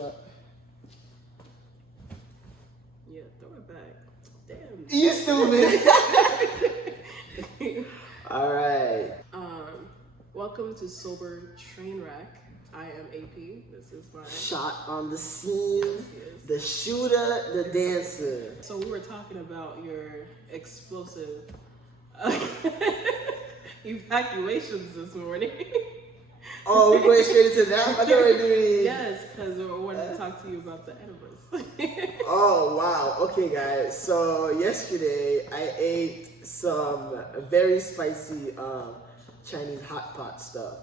shot? Yeah, throw it back. Damn. You stupid. All right. Welcome to Sober Trainwreck. I am AP. This is my shot on the scene. Yes. The shooter, the dancer. So we were talking about your explosive evacuations this morning. Oh, we're going straight into that? I thought we were doing... Yes, because I wanted to talk to you about the enemas. Oh, wow. Okay, guys. So yesterday I ate some very spicy Chinese hot pot stuff.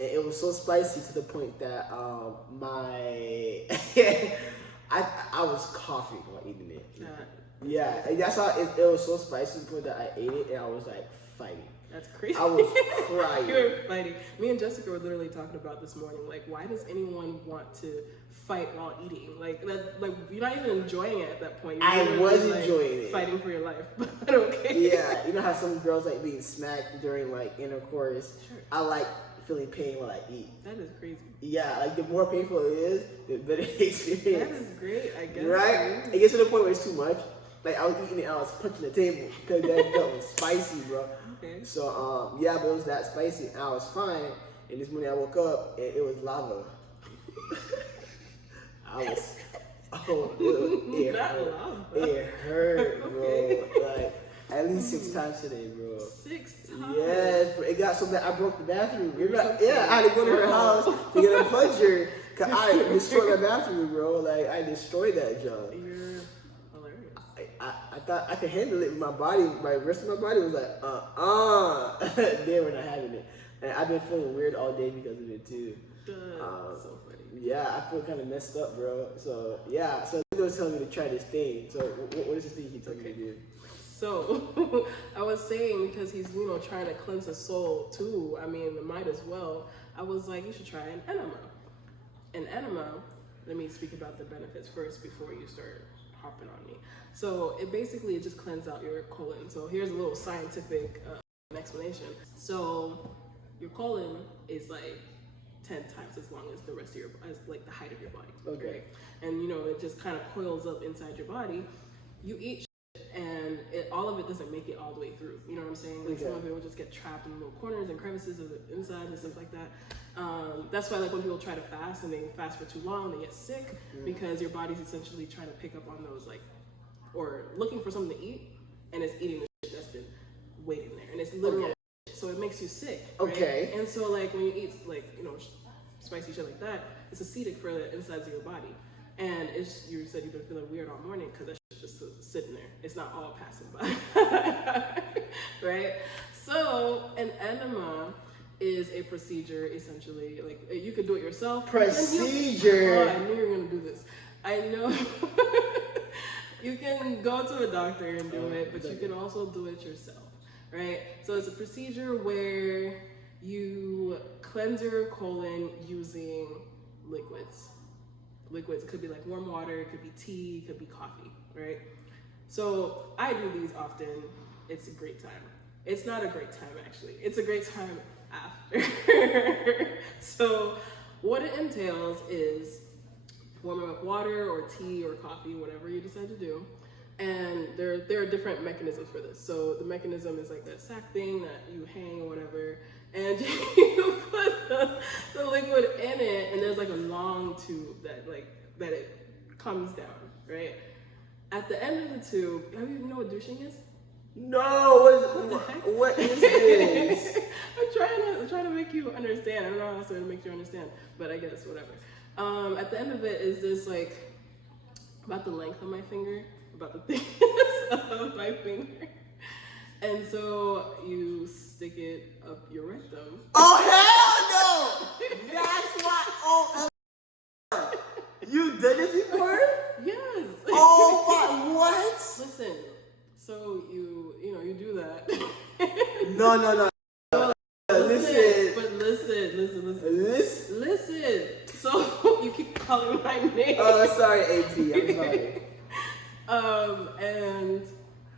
And it was so spicy to the point that I was coughing while eating it. Yeah, and that's how it was so spicy to the point that I ate it and I was like fighting. That's crazy. I was crying. You were fighting. Me and Jessica were literally talking about this morning. Like, why does anyone want to fight while eating? Like, that, like you're not even enjoying it at that point. You're I was like, enjoying it. Fighting for your life. But okay. Yeah, you know how some girls like being smacked during like intercourse? Sure. I like feeling pain while I eat. That is crazy. Yeah, like the more painful it is, the better the experience. That is great, I guess. Right? It gets to the point where it's too much. Like I was eating it, I was punching the table because that was spicy, bro. Okay. So yeah, but it was that spicy and I was fine. And this morning I woke up and it was lava. It hurt, bro. Okay. Like at least 6 times today, bro. 6 times? Yes, but it got so bad I broke the bathroom. Yeah, I had to go to her house to get a plunger because I destroyed my bathroom, bro. Like I destroyed that junk. You're hilarious. I thought I could handle it with my body. My rest of my body was like, Then we're not having it. And I've been feeling weird all day because of it too. So funny. Yeah, I feel kind of messed up, bro. So yeah, so they was telling me to try this thing. So what is this thing he told me to do? So I was saying because he's trying to cleanse the soul too. I mean the mind as well. I was like, you should try an enema. An enema. Let me speak about the benefits first before you start hopping on me. So it just cleanses out your colon. So here's a little scientific explanation. So your colon is like 10 times as long as the rest of like the height of your body. Okay. Right? And it just kind of coils up inside your body. You eat and all of it doesn't make it all the way through. You know what I'm saying? Like some of it will just get trapped in little corners and crevices of the inside and stuff like that. That's why like when people try to fast and they fast for too long, they get sick because your body's essentially trying to pick up on those or looking for something to eat and it's eating the shit that's been waiting there. And it's literal shit, so it makes you sick. Right? Okay. And so like when you eat spicy shit like that, it's acidic for the insides of your body. And you said you've been feeling weird all morning because that shit's just sitting there. It's not all passing by. Right? So an enema is a procedure essentially. Like you could do it yourself. Procedure. I knew you were gonna do this. I know. You can go to a doctor and do it, but you can also do it yourself. Right? So it's a procedure where you cleanse your colon using liquids. Liquids, it could be like warm water, it could be tea, it could be coffee, right? So I do these often. It's a great time. It's not a great time actually. It's a great time after. So what it entails is warming up water or tea or coffee, whatever you decide to do. And there are different mechanisms for this. So the mechanism is like that sack thing that you hang or whatever, and you put the liquid in it, and there's like a long tube that it comes down, right? At the end of the tube, you know what douching is? No, what is this? I'm trying to make you understand. I don't know how else to make you understand, but I guess whatever. At the end of it is this like about the length of my finger, about the thickness of my finger. And so you stick it up your rectum. Oh hell no! That's why. Oh, you did this before? Yes. Oh my, what? Listen. So you do that. No. Listen. So you keep calling my name. Oh, sorry, AP. I'm sorry. And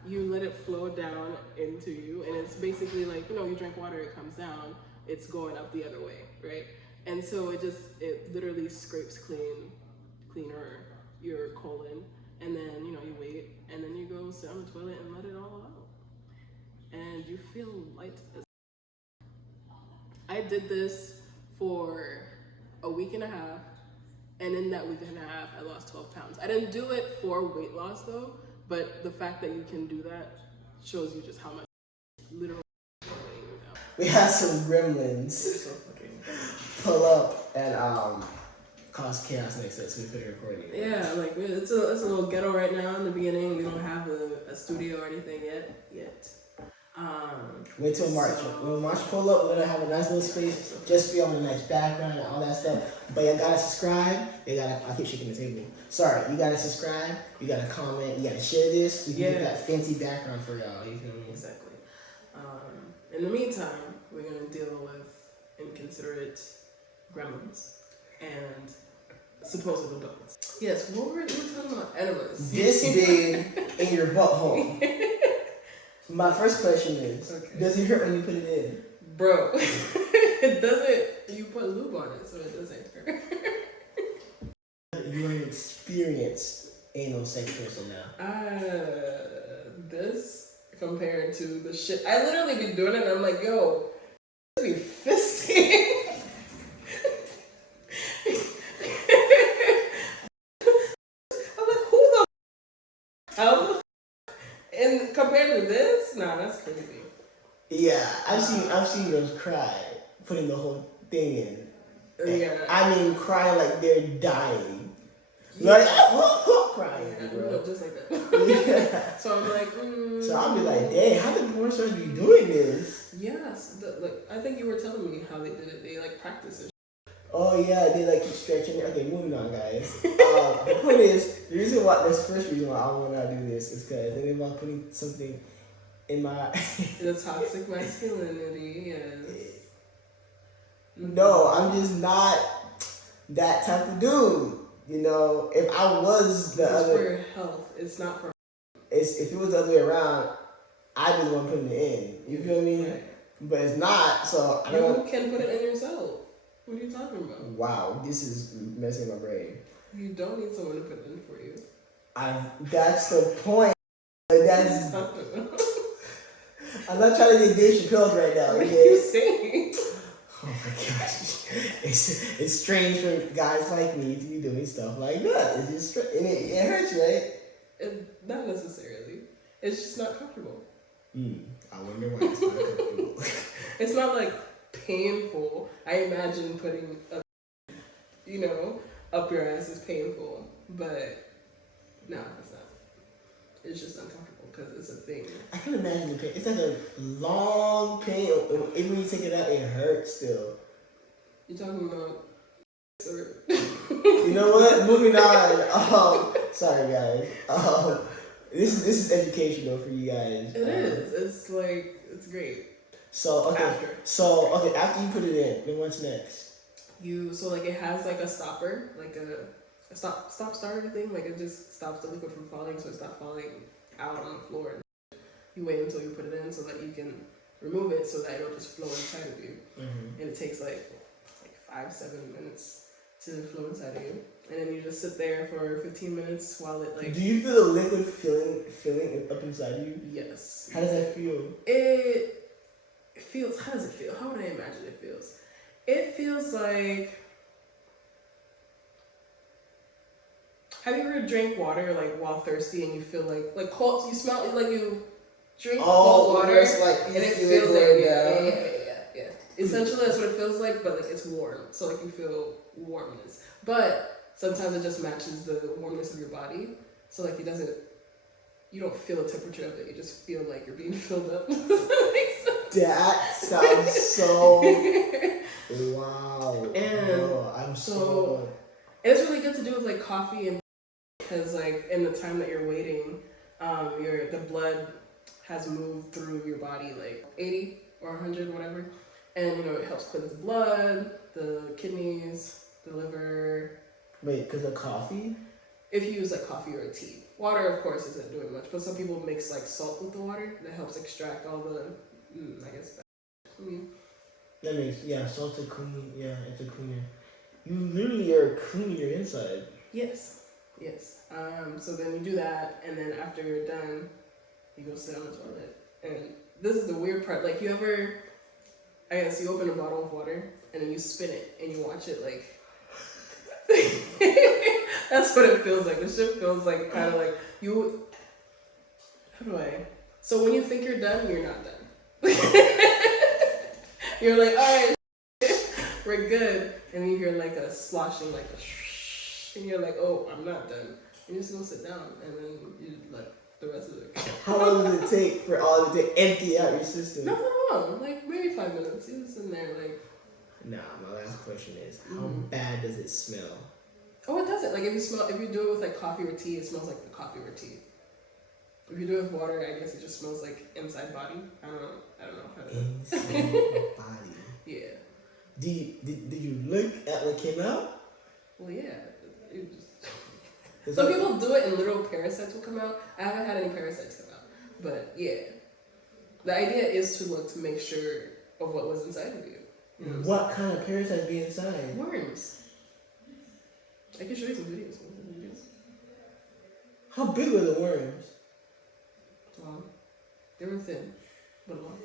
you let it flow down into you, and it's basically like you drink water, it comes down, it's going up the other way, right? And so it literally scrapes clean cleaner your colon, and then you wait, and then you go sit on the toilet and let it all out, and you feel light as. I did this for a week and a half, and in that week and a half, I lost 12 pounds. I didn't do it for weight loss though, but the fact that you can do that shows you just how much literally weighing you down. We had some gremlins So fucking pull up and cause chaos next to us. So we put a recording. yeah, like it's a little ghetto right now in the beginning. We don't have a studio or anything yet. Wait till March. When March pull up, we're gonna have a nice little space just for you on the nice background and all that stuff. But you gotta subscribe. I keep shaking the table. Sorry, you gotta subscribe. You gotta comment. You gotta share this. So you can get that fancy background for y'all. You feel me? Exactly. In the meantime, we're gonna deal with inconsiderate gremlins and supposed adults. Yes, we were talking about enemas. This big in your butthole. My first question is, does it hurt when you put it in? Bro, it doesn't. You put lube on it, so it doesn't hurt. You're an experienced anal sex person now. This compared to the shit I literally be doing it, and I'm like, yo, be fisting. I'm like, who the? How the? And compared to this, nah, that's crazy. Yeah, I've seen girls cry putting the whole thing in. Yeah. I mean, crying like they're dying. Like, crying, Yeah, bro. just like that. Yeah. So I'm like, So I'll be like, dang, how did porn stars be doing this? yes. I think you were telling me how they did it. They like practice it. Oh yeah, they like keep stretching it. Okay, moving on, guys. The point is, the reason why, that's the first reason why I want to do this is because they involve putting something in my. The toxic masculinity, yes. No, I'm just not that type of dude. You know, if I was the It's other, for your health. It's not for. if it was the other way around, I'd be the one putting it in. You feel me? Right. But it's not. So I don't. You can put it in yourself. What are you talking about? Wow, this is messing my brain. You don't need someone to put it in for you. That's the point. That's. What are you talking about? I'm not trying to get Dave Chappelle right now. What are Okay? you saying? Oh my gosh, it's strange for guys like me to be doing stuff like that. It's just and it hurts, right? Not necessarily. It's just not comfortable. I wonder why it's not comfortable. It's not like painful. I imagine putting up your ass is painful, but no, it's not. It's just uncomfortable because it's a thing. I can imagine the pain. It's like a long pain. Even when you take it out, it hurts still. You talking about? You know what? Moving on. Sorry guys. This is educational for you guys. It is. It's like it's great. So after you put it in, then what's next? It has like a stopper, like a stop starter thing. Like it just stops the liquid from falling, so it's not falling out on the floor. You wait until you put it in so that you can remove it, so that it'll just flow inside of you. Mm-hmm. And it takes like 5-7 minutes to flow inside of you, and then you just sit there for 15 minutes while it like. Do you feel the liquid filling up inside you? Yes. How does that feel? It feels. How does it feel? How would I imagine it feels? It feels like. Have you ever drank water like while thirsty and you feel like cold? You smell like you drink cold water and it feels like yeah. Essentially, that's what it feels like, but like it's warm, so like you feel warmness. But sometimes it just matches the warmness of your body, so like you don't feel the temperature of it. You just feel like you're being filled up. That sounds so wow. And bro, I'm so. It's really good to do with like coffee and because like in the time that you're waiting, the blood has moved through your body like 80 or 100, whatever. And, it helps cleanse the blood, the kidneys, the liver. Wait, because of coffee? If you use like coffee or a tea. Water, of course, isn't doing much, but some people mix like salt with the water. That helps extract all the, That makes, salt's a clean, it's a cleaner. You literally are cleaning your inside. Yes. Yes. So then you do that, and then after you're done, you go sit on the toilet. And this is the weird part. Like, you ever, I guess, you open a bottle of water, and then you spin it, and you watch it, like, that's what it feels like. The shit feels like kind of like you. How do I? So when you think you're done, you're not done. You're like, all right, we're good, and then you hear like a sloshing, like a shh, and you're like, oh, I'm not done. And you just go sit down, and then you let the rest of it. How long does it take for all of it to empty out your system? Not that long, like maybe 5 minutes. You just in there, like. Nah, my last question is, how bad does it smell? Oh, it doesn't. Like if you do it with like coffee or tea, it smells like the coffee or tea. If you do it with water, I guess it just smells like inside body. I don't know how to. Inside body. Yeah. Did you look at what came out? Well, yeah. It just... Some people do it and literal parasites will come out. I haven't had any parasites come out, but yeah. The idea is to look to make sure of what was inside of you. You know what kind of parasites be inside? Worms. I can show you some videos. How big were the worms? They were thin, but long.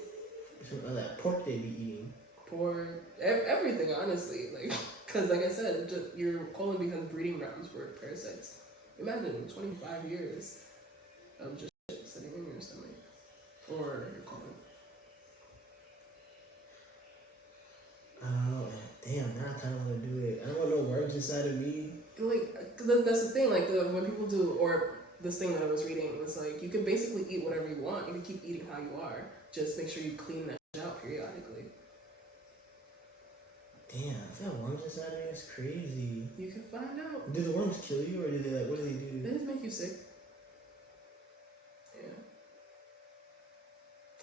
Some of that pork they be eating. Pork, everything, honestly. Like, because like I said, your colon becomes breeding grounds for parasites. Imagine 25 years of just shit sitting in your stomach or your colon. I don't know. Damn, now I kind of want to do it. I don't want no worms inside of me. Like, that's the thing. Like, when people do, or this thing that I was reading was like, you can basically eat whatever you want. You can keep eating how you are. Just make sure you clean that shit out periodically. Damn, if that worms inside of me, it's crazy. You can find out. Do the worms kill you, or do they, like, what do they do? They just make you sick. Yeah.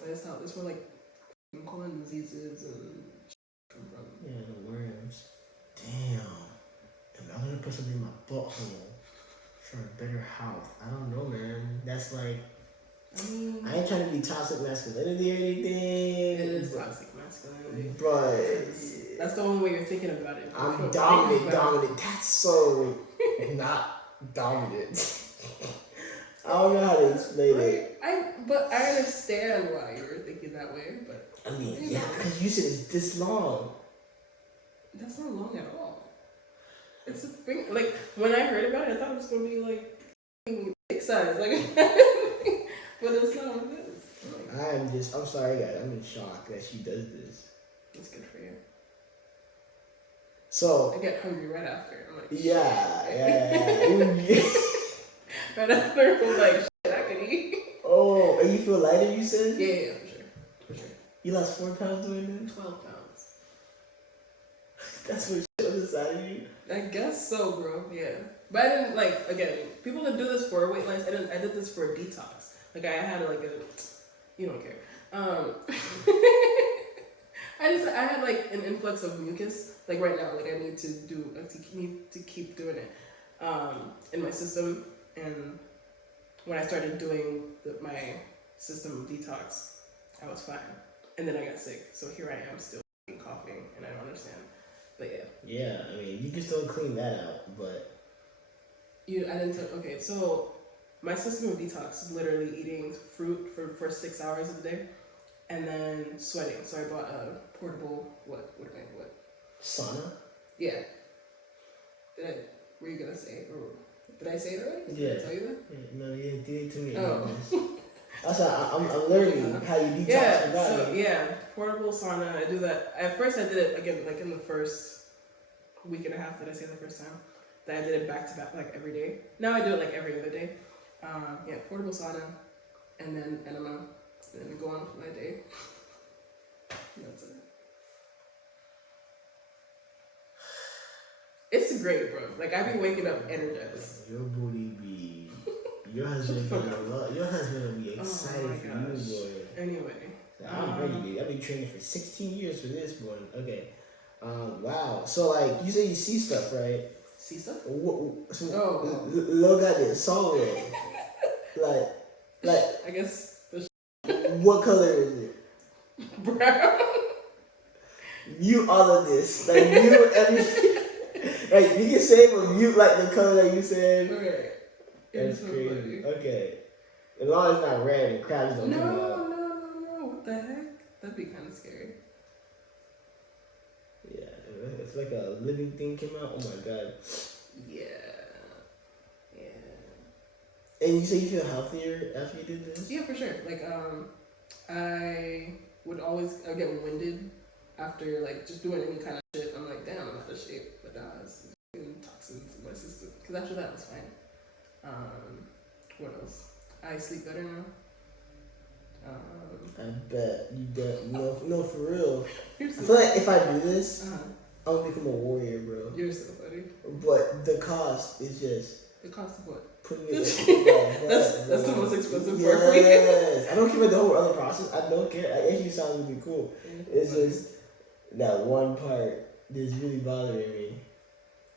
That's how, that's where, like, colon diseases and come from. Yeah, the worms. Damn. If I'm gonna put something in my butthole for better health, I don't know, man. That's like, I ain't trying to be toxic masculinity or anything. It is toxic masculinity. But that's the only way you're thinking about it. I'm dominant. That's so not dominant. I don't know how to explain it. But I understand why you were thinking that way. But I mean, yeah, because you said it's this long. That's not long at all. It's a thing. Like, when I heard about it, I thought it was going to be like big size. Like, but it's not what it is. I'm sorry, guys. I'm in shock that she does this. It's good for you. So. I get hungry right after. I'm like, yeah. Right after, I'm like, shit, I can eat. Oh, and you feel lighter, you said? Yeah, for sure. You lost 4 pounds doing this? 12 pounds. That's what shit was inside of you? I guess so, bro. Yeah. But I didn't, like, again, people that do this for weight loss, I did this for a detox. Like, I had, like, you don't care. I had, like, an influx of mucus. Like, right now, like, I need to keep doing it in my system. And when I started doing my system detox, I was fine. And then I got sick. So here I am still coughing, and I don't understand. But yeah. Yeah, I mean, you can still clean that out, but... Okay, so my system of detox is literally eating fruit for 6 hours a day, and then sweating. So I bought a portable, what? Sauna? Yeah. Were you gonna say it? Or did I say it already? Yeah. Did I tell you that? Yeah, no, you did it to me. Oh. That's why I'm learning how you detox your body. So, yeah, portable sauna. I do that. At first, I did it again, like in the first week and a half. Did I say the first time? That I did it back to back, like every day. Now I do it like every other day. Yeah, portable sauna, and then enema, and then go on with my day. That's it. It's great, bro. Like, I be waking up energized. Your booty be... Your husband will be excited for you, boy. Anyway. I'm ready, dude. I've been training for 16 years for this, boy. Okay. Wow. So, like, you say you see stuff, right? See stuff? Look at this. Solve it. Like... I guess... What color is it? Brown. You all of this. Like, you everything. Hey, you can say but mute like the color that you said. Okay. That's So crazy. funny. Okay. As long as it's not red and crabs don't come out. No. What the heck? That'd be kind of scary. Yeah, it's like a living thing came out. Oh my god. Yeah. And you say you feel healthier after you did this? Yeah, for sure. Like, I would always get winded after like just doing any kind of shit. I'm like, damn, I'm out of shape, but it's getting toxins in my system. Because after that, it was fine. What else? I sleep better now. I bet you don't. No, for real. I feel like if I do this, uh-huh. I'm gonna become a warrior, bro. You're so funny. But the cost is just the cost of what? Putting it in that's the most expensive part for you. Yes. I don't care about the whole other process. I don't care. It actually sounds really cool. It's just that one part that's really bothering me.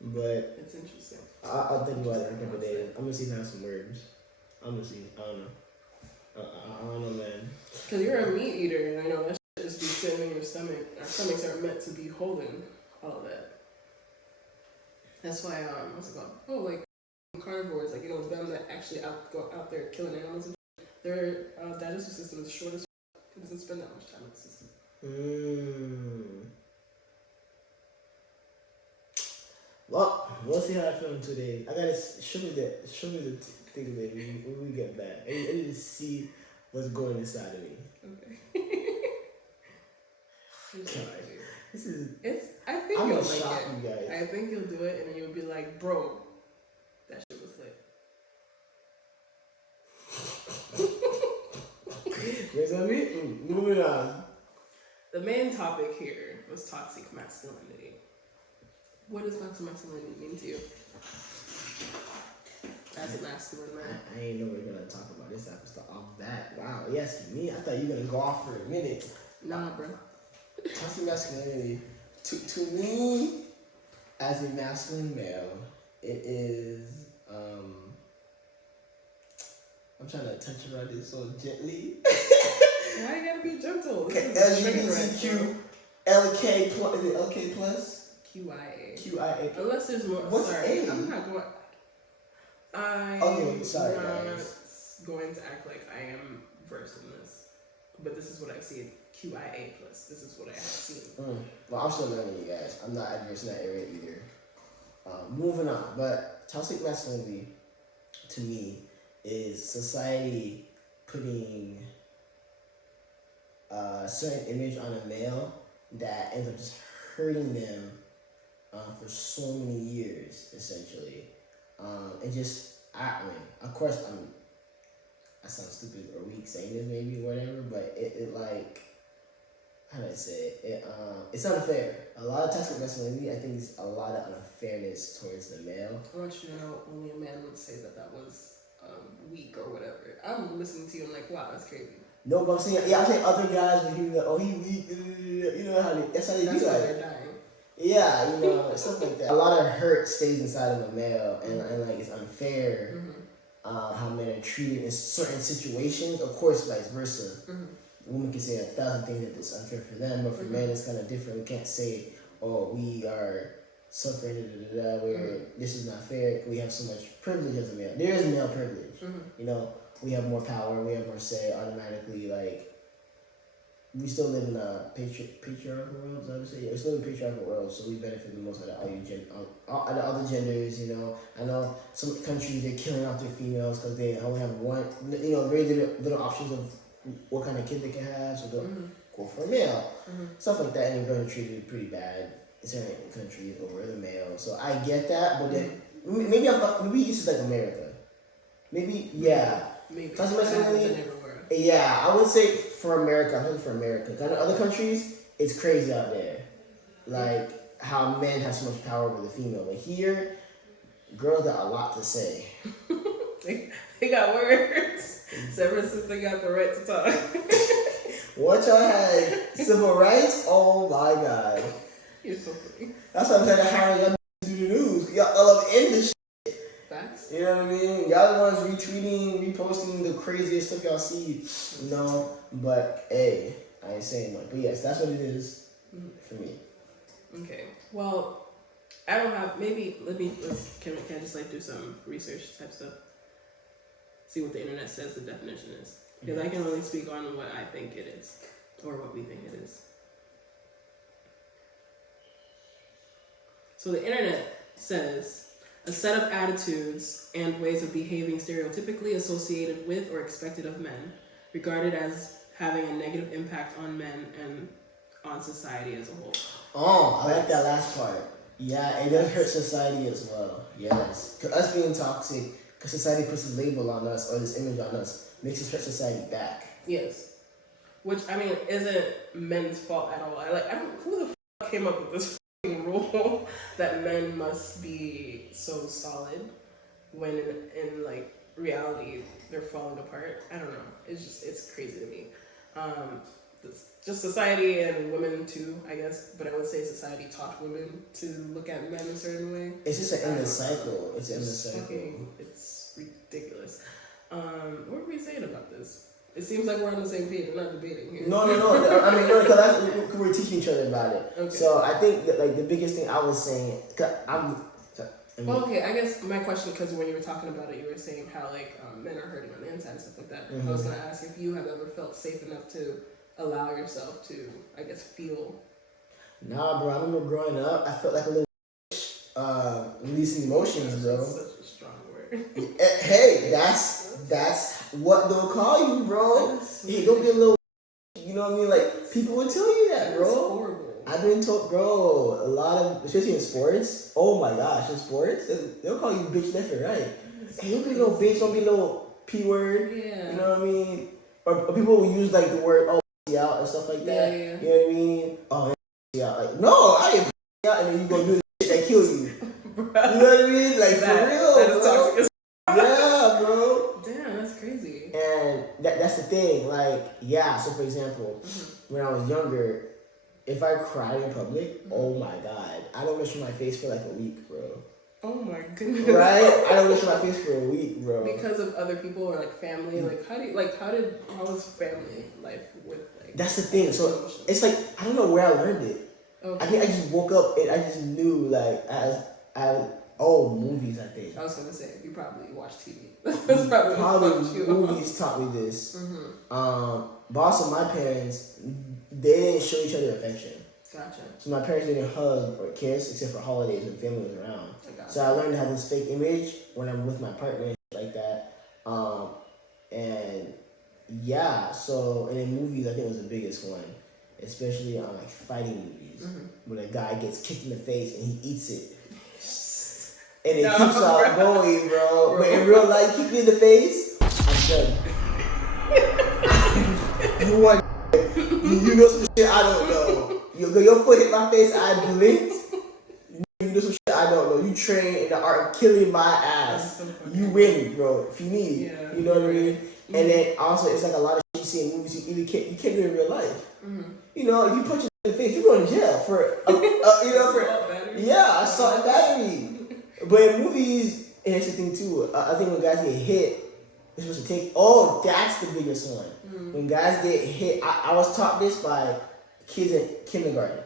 But it's interesting. I'll think about it in a couple days. I'm gonna see if I have some words. I'm gonna see. I don't know. I don't know, man. Because you're a meat eater, and I know that shit just be sitting in your stomach. Our stomachs are meant to be holding all of that. That's why, what's it called? Oh, like carnivores, like, you know, them that actually go out there killing animals and shit, their digestive system is short as it doesn't spend that much time in the system. Well, we'll see how I feel in 2 days. I gotta show me the thing of it when we get back. I need to see what's going inside of me. Okay. This is. I think I'm you'll gonna like shock it. you guys. I think you'll do it, and then you'll be like, bro, that shit was lit. Moving on. The main topic here was toxic masculinity. What does toxic masculinity mean to you? As a masculine man. I ain't know we were gonna talk about this type of stuff off that. Wow, yes, me. I thought you were gonna go off for a minute. Nah, bro. Toxic masculinity. To me, as a masculine male, it is. I'm trying to touch around it so gently. Why you gotta be gentle? LGBTQ, LK plus. Is it LK plus? QIA. QIA. Unless there's more. What's sorry, A? I'm not going. Sorry, not guys. going to act like I am versed in this, but this is what I've seen. QIA plus. This is what I have seen. Well, I'm still learning, you guys. I'm not adverse in that area either. Moving on, but toxic masculinity, to me, is society putting a certain image on a male that ends up just hurting them for so many years, essentially. And just, I mean, of course, I sound stupid or weak saying this, maybe, or whatever, but it like, how do I say it? It's unfair. A lot of toxic masculinity, I think, is a lot of unfairness towards the male. I want you to know only a man would say that was weak or whatever. I'm listening to you and like, wow, that's crazy. No, but I'm saying, I'm saying other guys would hear like, oh, he weak, you know how that's how they that's do why that. they're dying. Yeah, you know, stuff like that. A lot of hurt stays inside of a male, and like, it's unfair how men are treated in certain situations. Of course, vice versa. A woman can say 1,000 things that it's unfair for them, but for men it's kind of different. We can't say, oh, we are suffering, where this is not fair. We have so much privilege as a male. There is male privilege. You know, we have more power, we have more say automatically. Like, we still live in a patriarchal world, I would say. It's still a patriarchal world, so we benefit the most out of all the other genders, you know. I know some countries, they're killing off their females because they only have one, you know, very little options of what kind of kid they can have, so they'll go for a male. Stuff like that, and girls are treated pretty bad in certain countries over the male. So I get that, but then maybe it's just like America. Maybe. Toxic masculinity. Yeah, I would say for America, I'm talking for America. Kind of other countries, it's crazy out there. Like how men have so much power over the female, but here, girls got a lot to say. They got words. Ever since they got the right to talk. What y'all had civil rights? Oh my god. You're so funny. That's why I'm trying to hire y'all to do the news. Y'all love in this shit. Facts. You know what I mean? Y'all the ones retweeting, reposting the craziest stuff y'all see. No, but hey, I ain't saying much. But yes, that's what it is for me. Okay. Well, I don't have. Maybe can I just like do some research type stuff? See what the internet says the definition is, because I can only speak on what I think it is or what we think it is. So the internet says a set of attitudes and ways of behaving stereotypically associated with or expected of men, regarded as having a negative impact on men and on society as a whole. Oh, I like that last part. Yeah, it does hurt society as well. Yes. Because us being toxic, because society puts a label on us or this image on us, makes us hurt society back. Yes. Which, I mean, isn't men's fault at all. Who the f came up with this f***ing rule that men must be so solid when in like reality they're falling apart? I don't know. It's crazy to me. Just society and women too, I guess. But I would say society taught women to look at men a certain way. It's just an endless cycle. It's an endless cycle. It's ridiculous. What were we saying about this? It seems like we're on the same page. We're not debating here. No. I mean, no, because we're teaching each other about it. Okay. So I think that like the biggest thing I was saying, Well, okay, I guess my question, because when you were talking about it, you were saying how like men are hurting on the inside and stuff like that. I was gonna ask if you have ever felt safe enough to allow yourself to, I guess, feel. Nah, bro. I remember growing up, I felt like a little releasing emotions, bro. That's such a strong word. Hey, that's what they'll call you, bro. Hey, don't be a little. You know what I mean? Like people will tell you that, bro. That's horrible. I've been told, bro, a lot of, especially in sports. Oh my gosh, in sports, they'll call you bitch left and right. Hey, don't be no bitch. Don't be no p word. Yeah. You know what I mean? Or people will use like the word out and stuff like that. Yeah. You know what I mean? Oh, yeah. Like, no, I didn't out, and then you go do the shit that kills you. You know what I mean? Like for real, that is bro. toxic. Yeah, bro. Damn, that's crazy. And that's the thing. Like, yeah. So for example, when I was younger, if I cried in public, oh my god, I don't wash my face for like a week, bro. Oh my goodness. Right? I don't wash my face for a week, bro. Because of other people or like family, like how was family life with like? That's the thing. So it's like I don't know where I learned it. Okay. I think I just woke up and I just knew like movies. I think. I was gonna say you probably watch TV. That's probably movies taught me this. But also my parents, they didn't show each other affection. Gotcha. So my parents didn't hug or kiss except for holidays when family was around. So I learned to have this fake image when I'm with my partner and shit like that. And yeah, so and in movies I think was the biggest one, especially on like fighting movies, when a guy gets kicked in the face and he eats it. And it keeps on going, bro. But in real life, kick me in the face, I'm done. You want you know some shit I don't know. Your foot hit my face, I blinked. You know some shit I don't know. You train in the art of killing my ass. So you win, bro. If you need, yeah. You know what I mean. And then also, it's like a lot of shit you see in movies you can't do in real life. You know, if you punch you in the face, you're going to jail for assault and battery. But in movies, and that's the thing too. I think when guys get hit, they're supposed to take. Oh, that's the biggest one. When guys get hit, I was taught this by kids in kindergarten.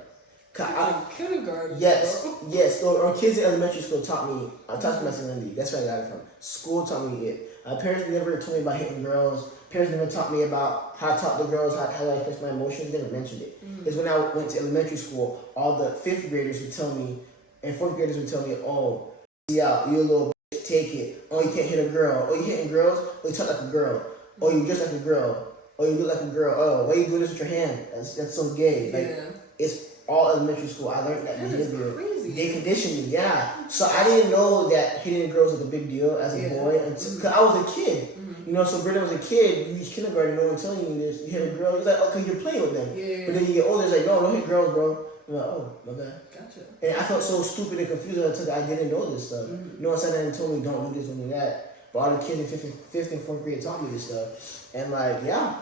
Kindergarten. Yes, bro. yes. Or kids in elementary school taught me. Taught me masculinity. That's where I got it from. School taught me it. Parents never told me about hitting girls. Parents never taught me about how to talk to girls, how to express my emotions. They never mentioned it. It's when I went to elementary school, all the 5th graders would tell me, and 4th graders would tell me, oh, yeah, you a little bitch, take it. Oh, you can't hit a girl. Oh, you hitting girls? Oh, you talk like a girl. Oh, you dress like a girl. Oh, you look like a girl. Oh, why you doing this with your hand? That's so gay. Like, it's all elementary school. I learned that behavior. Crazy. They conditioned me, yeah. So I didn't know that hitting girls was a big deal as a boy until because I was a kid. You know, so Brenda was a kid. You reach kindergarten, no one telling you this. You hit a girl, it's like, oh, because you're playing with them. Yeah. But then you get older, it's like, no, don't hit girls, bro. I'm like, oh, my bad. Gotcha. And I felt so stupid and confused until I didn't know this stuff. No one sat there and told me, don't do this, don't do that. But all the kids in 5th and 4th grade taught me this stuff. And like, yeah.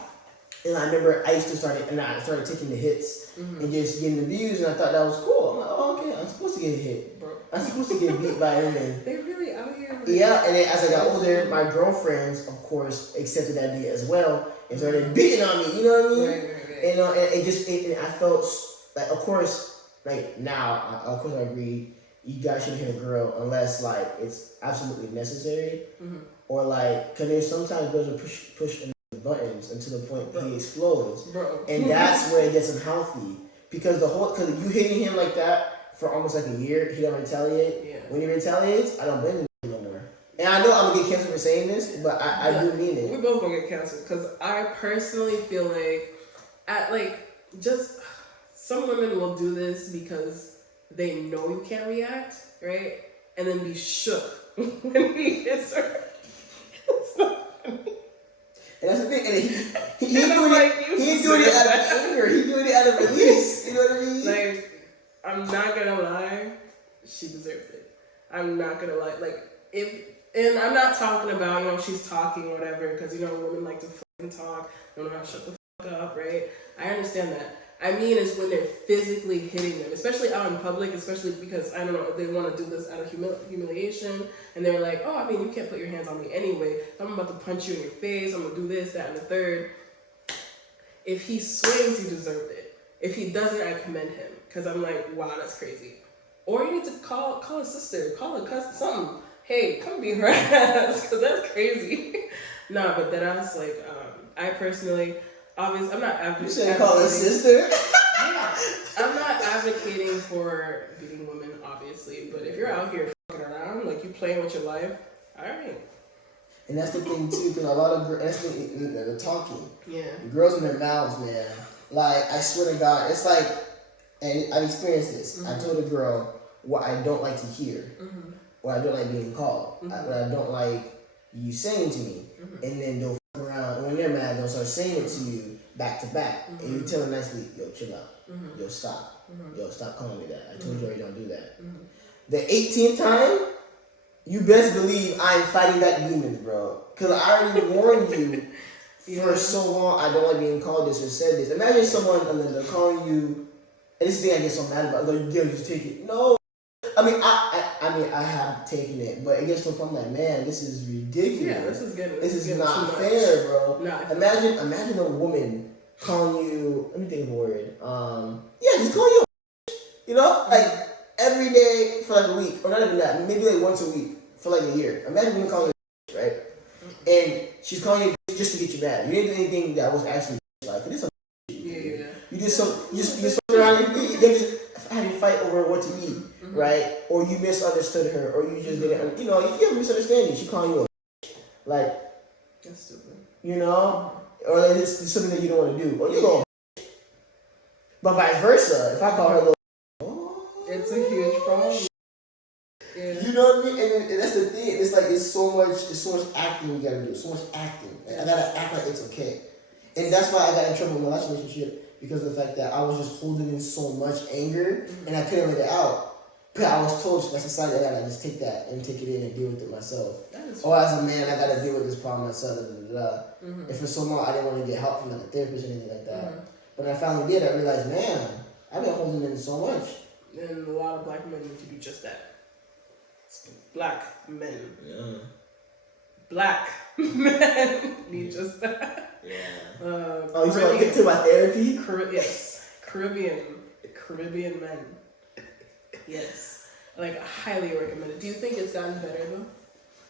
And I remember I started taking the hits and just getting abused, and I thought that was cool. I'm like, oh, okay, I'm supposed to get hit. Bro. I'm supposed to get beat by Eminem. They're really out here. Yeah, and then as I got older, my girlfriends, of course, accepted that idea as well and started beating on me. You know what I mean? Right. And I felt like, of course, like now, of course, I agree. you guys shouldn't hit a girl unless like it's absolutely necessary, or like because there's sometimes girls will push the buttons until the point he explodes, and that's where it gets unhealthy because because you hitting him like that for almost like a year, he don't retaliate. Yeah. When he retaliates, I don't blame him no more. And I know I'm gonna get canceled for saying this, but I do mean it. We're both gonna get canceled because I personally feel like just some women will do this because they know you can't react, right? And then be shook when he hits her. It's not funny. And that's the thing. And he doing it out of anger. He doing it out of release. You know what I mean? Like, I'm not gonna lie, she deserved it. I'm not gonna lie. And I'm not talking about, she's talking or whatever, because, women like to fucking talk, don't know how to shut the fuck up, right? I understand that. I mean, it's when they're physically hitting them, especially out in public, especially because, I don't know, they want to do this out of humiliation, and they're like, oh, I mean, you can't put your hands on me anyway. I'm about to punch you in your face, I'm going to do this, that, and the third. If he swings, he deserved it. If he doesn't, I commend him, because I'm like, wow, that's crazy. Or you need to call a sister, call a cousin, something. Hey, come beat her ass, because that's crazy. Nah, but then I was like, I personally, obviously, I'm not advocating. You said call a sister? Yeah. I'm not advocating for beating women, obviously, but if you're out here fucking around, like you playing with your life, all right. And that's the thing, too, because a lot of girls, that's the talking. Yeah. The girls in their mouths, man. Like, I swear to God, it's like, and I've experienced this. I told a girl what I don't like to hear. What I don't like being called, what I don't like you saying to me, and then they'll fuck around, and when they're mad, they'll start saying it to you back to back, and you tell them nicely, yo, chill out, yo, stop, yo, stop calling me that, I told you already don't do that. The 18th time, you best believe I am fighting that demon, bro, because I already warned you for so long, I don't like being called this or said this. Imagine someone, and then they're calling you, and this is the thing I get so mad about, like, yo, just take it. No. I mean, I have taken it, but it gets to a point like, man, this is ridiculous. Yeah, this is good. This is not fair, bro. No, Imagine a woman calling you. Let me think of a word. Just call you. Like every day for like a week, or not even that. Maybe like once a week for like a year. Imagine a woman calling you, right? And she's calling you just to get you mad. You didn't do anything that was actually like this. Yeah. You did some. You just around. You just having a fight over what to eat. Right? Or you misunderstood her, or you just didn't, you have a misunderstanding. She calling you a like, that's stupid. Or like it's something that you don't want to do, or you go. But vice versa, if I call her a little, it's a huge problem. Yeah. You know what I mean? And that's the thing. It's like it's so much acting you gotta do. So much acting. Like, I gotta act like it's okay. And that's why I got in trouble in my last relationship because of the fact that I was just holding in so much anger and I couldn't let it out. But I was told by society I gotta just take that and take it in and deal with it myself. Or as a man, I gotta deal with this problem myself. And for so long, I didn't want to get help from like a therapist or anything like that. But when I finally did, I realized, man, I've been holding in so much. And a lot of black men need to do just that. Black men. Yeah. Black men need just that. Yeah. You want to get to my therapy? Yes. Caribbean men. Yes. Like, I highly recommend it. Do you think it's gotten better, though?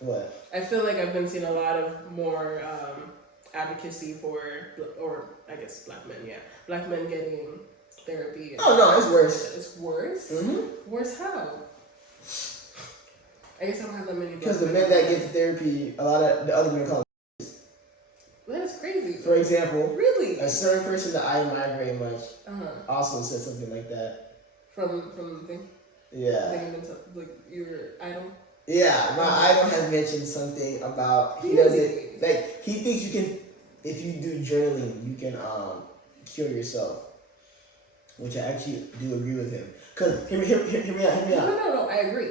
What? I feel like I've been seeing a lot of more advocacy for, or I guess black men, Black men getting therapy. Oh, no, it's worse. It's worse? Worse how? I guess I don't have that many. Because the men that get therapy, a lot of the other men call it. That's crazy. For example, really, a certain person that I admire very much also said something like that. From the thing? Yeah. Like your idol? Yeah, my idol has mentioned something about he doesn't like he thinks you can if you do journaling you can cure yourself, which I actually do agree with him. Cause hear me out. No, I agree.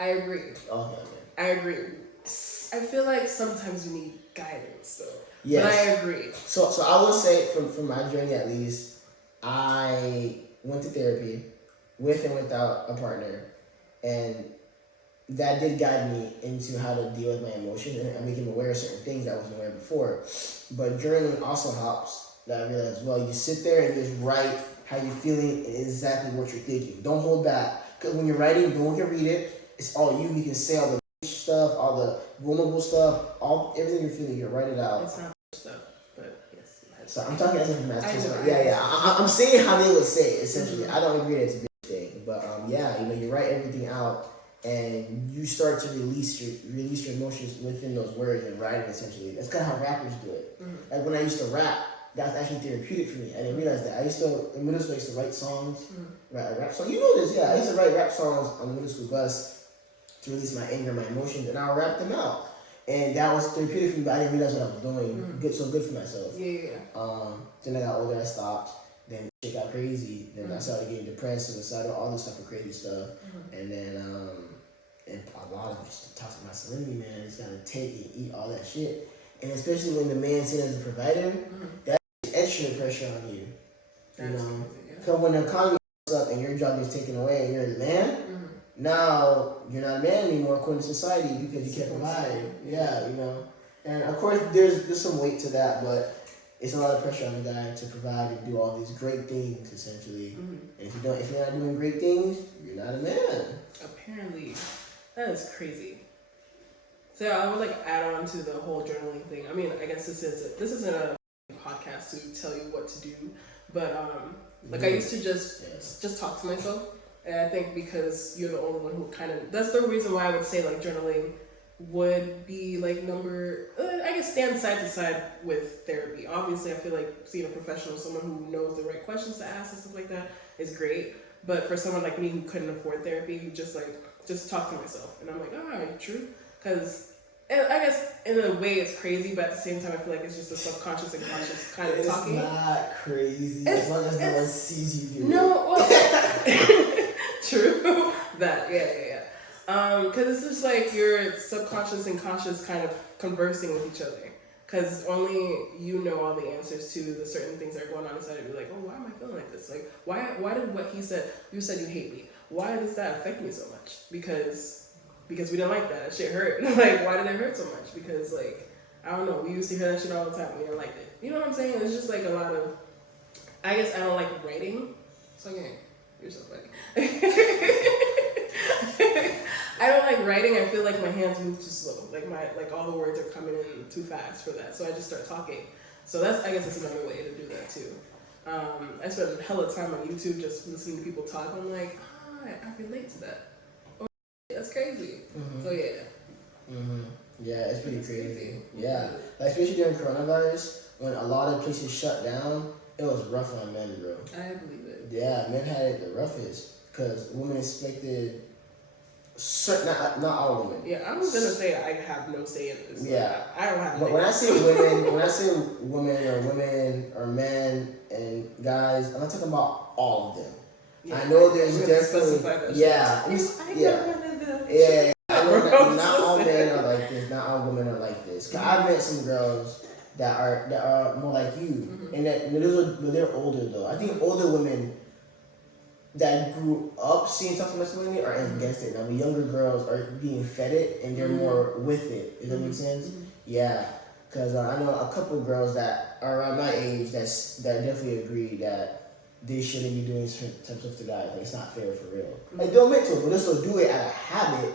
Okay. I agree. I feel like sometimes you need guidance though. Yes. But I agree. So I will say from my journey at least, I went to therapy with and without a partner, and that did guide me into how to deal with my emotions and make him aware of certain things that I wasn't aware before. But journaling also helps. That I realized, well, you sit there and just write how you're feeling and exactly what you're thinking. Don't hold back. Because when you're writing, no one can read it. It's all you. You can say all the stuff, all the vulnerable stuff, everything you're feeling. You can write it out. It's not stuff, but yes. So I'm talking as if masculine. I know. Yeah. I'm saying how they would say it, essentially. I don't agree that it's a big thing, but yeah, you write everything out, and you start to release your emotions within those words and writing. Essentially, that's kind of how rappers do it. Like when I used to rap, that's actually therapeutic for me. I didn't realize that. In middle school, I used to write songs, write a rap song. You know this, yeah. I used to write rap songs on the middle school bus to release my anger, my emotions, and I'll rap them out. And that was therapeutic for me, but I didn't realize what I was doing. Good for myself. Yeah. Then I got older, I stopped. Then shit got crazy. Then I started getting depressed, suicidal, all this type of crazy stuff. And then, and a lot of just toxic masculinity, man. It's gotta take and eat all that shit. And especially when the man's seen as a provider, that's extra pressure on you. That's know? Crazy, Because when the economy up and your job gets taken away and you're the man, now you're not a man anymore according to society because you can't provide. Yeah, And of course there's some weight to that, but it's a lot of pressure on the guy to provide and do all these great things essentially. And if you're not doing great things, you're not a man. Apparently. That is crazy. So I would add on to the whole journaling thing. I mean, I guess this isn't a podcast to tell you what to do, but I used to just talk to myself, and I think because you're the only one who that's the reason why I would say journaling would be stand side to side with therapy. Obviously, I feel like seeing a professional, someone who knows the right questions to ask and stuff like that is great. But for someone like me who couldn't afford therapy, just talk to myself, and I'm like, true, because I guess in a way it's crazy, but at the same time I feel like it's just a subconscious and conscious kind of talking. It's not crazy as long as no one sees you do it. No, well, true. That, yeah. Because it's just your subconscious and conscious kind of conversing with each other. Because only you know all the answers to the certain things that are going on inside of you. Why am I feeling like this? Why did what he said, you said you hate me. Why does that affect me so much? Because we didn't like that. That shit hurt. Why did it hurt so much? Because, I don't know. We used to hear that shit all the time. We didn't like it. You know what I'm saying? It's just, a lot of... I guess I don't like writing. So, yeah. You're so funny. I don't like writing. I feel like my hands move too slow. All the words are coming in too fast for that. So I just start talking. So I guess that's another way to do that, too. I spend hella time on YouTube just listening to people talk. I'm like, I relate to that. That's crazy. So yeah, it's pretty crazy. Yeah, especially during coronavirus, when a lot of places shut down, it was rough on men, bro. I believe it. Yeah, men had it the roughest because women expected not all women. Yeah, I was gonna say I have no say in this. Yeah, I don't have. When I say women or men and guys, I'm not talking about all of them. Yeah, I know there's definitely yeah. I know that not all men are like this. Not all women are like this. Cause I've met some girls that are more like you, and they're older though. I think older women that grew up seeing toxic masculinity are against it. Now the younger girls are being fed it and they're more with it. Does that make sense? Yeah. Because I know a couple of girls that are around my age that definitely agree that they shouldn't be doing certain types of stuff to guys. It's not fair for real. They'll admit to it, but they'll still do it out of habit,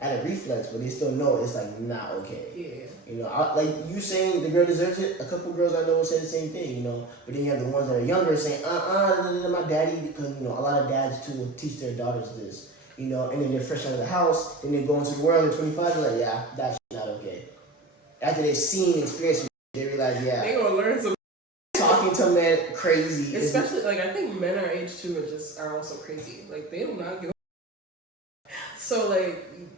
out of reflex, but they still know it's not okay. Yeah. You saying the girl deserves it. A couple of girls I know will say the same thing. But then you have the ones that are younger saying, my daddy, because a lot of dads too will teach their daughters this. And then they're fresh out of the house, then they go into the world. They're 25, they're like, yeah, that's not okay. After they've seen and experienced, they realize, they gonna learn some. Talking to men crazy. Especially, I think men our age too are also crazy. They do not give a So,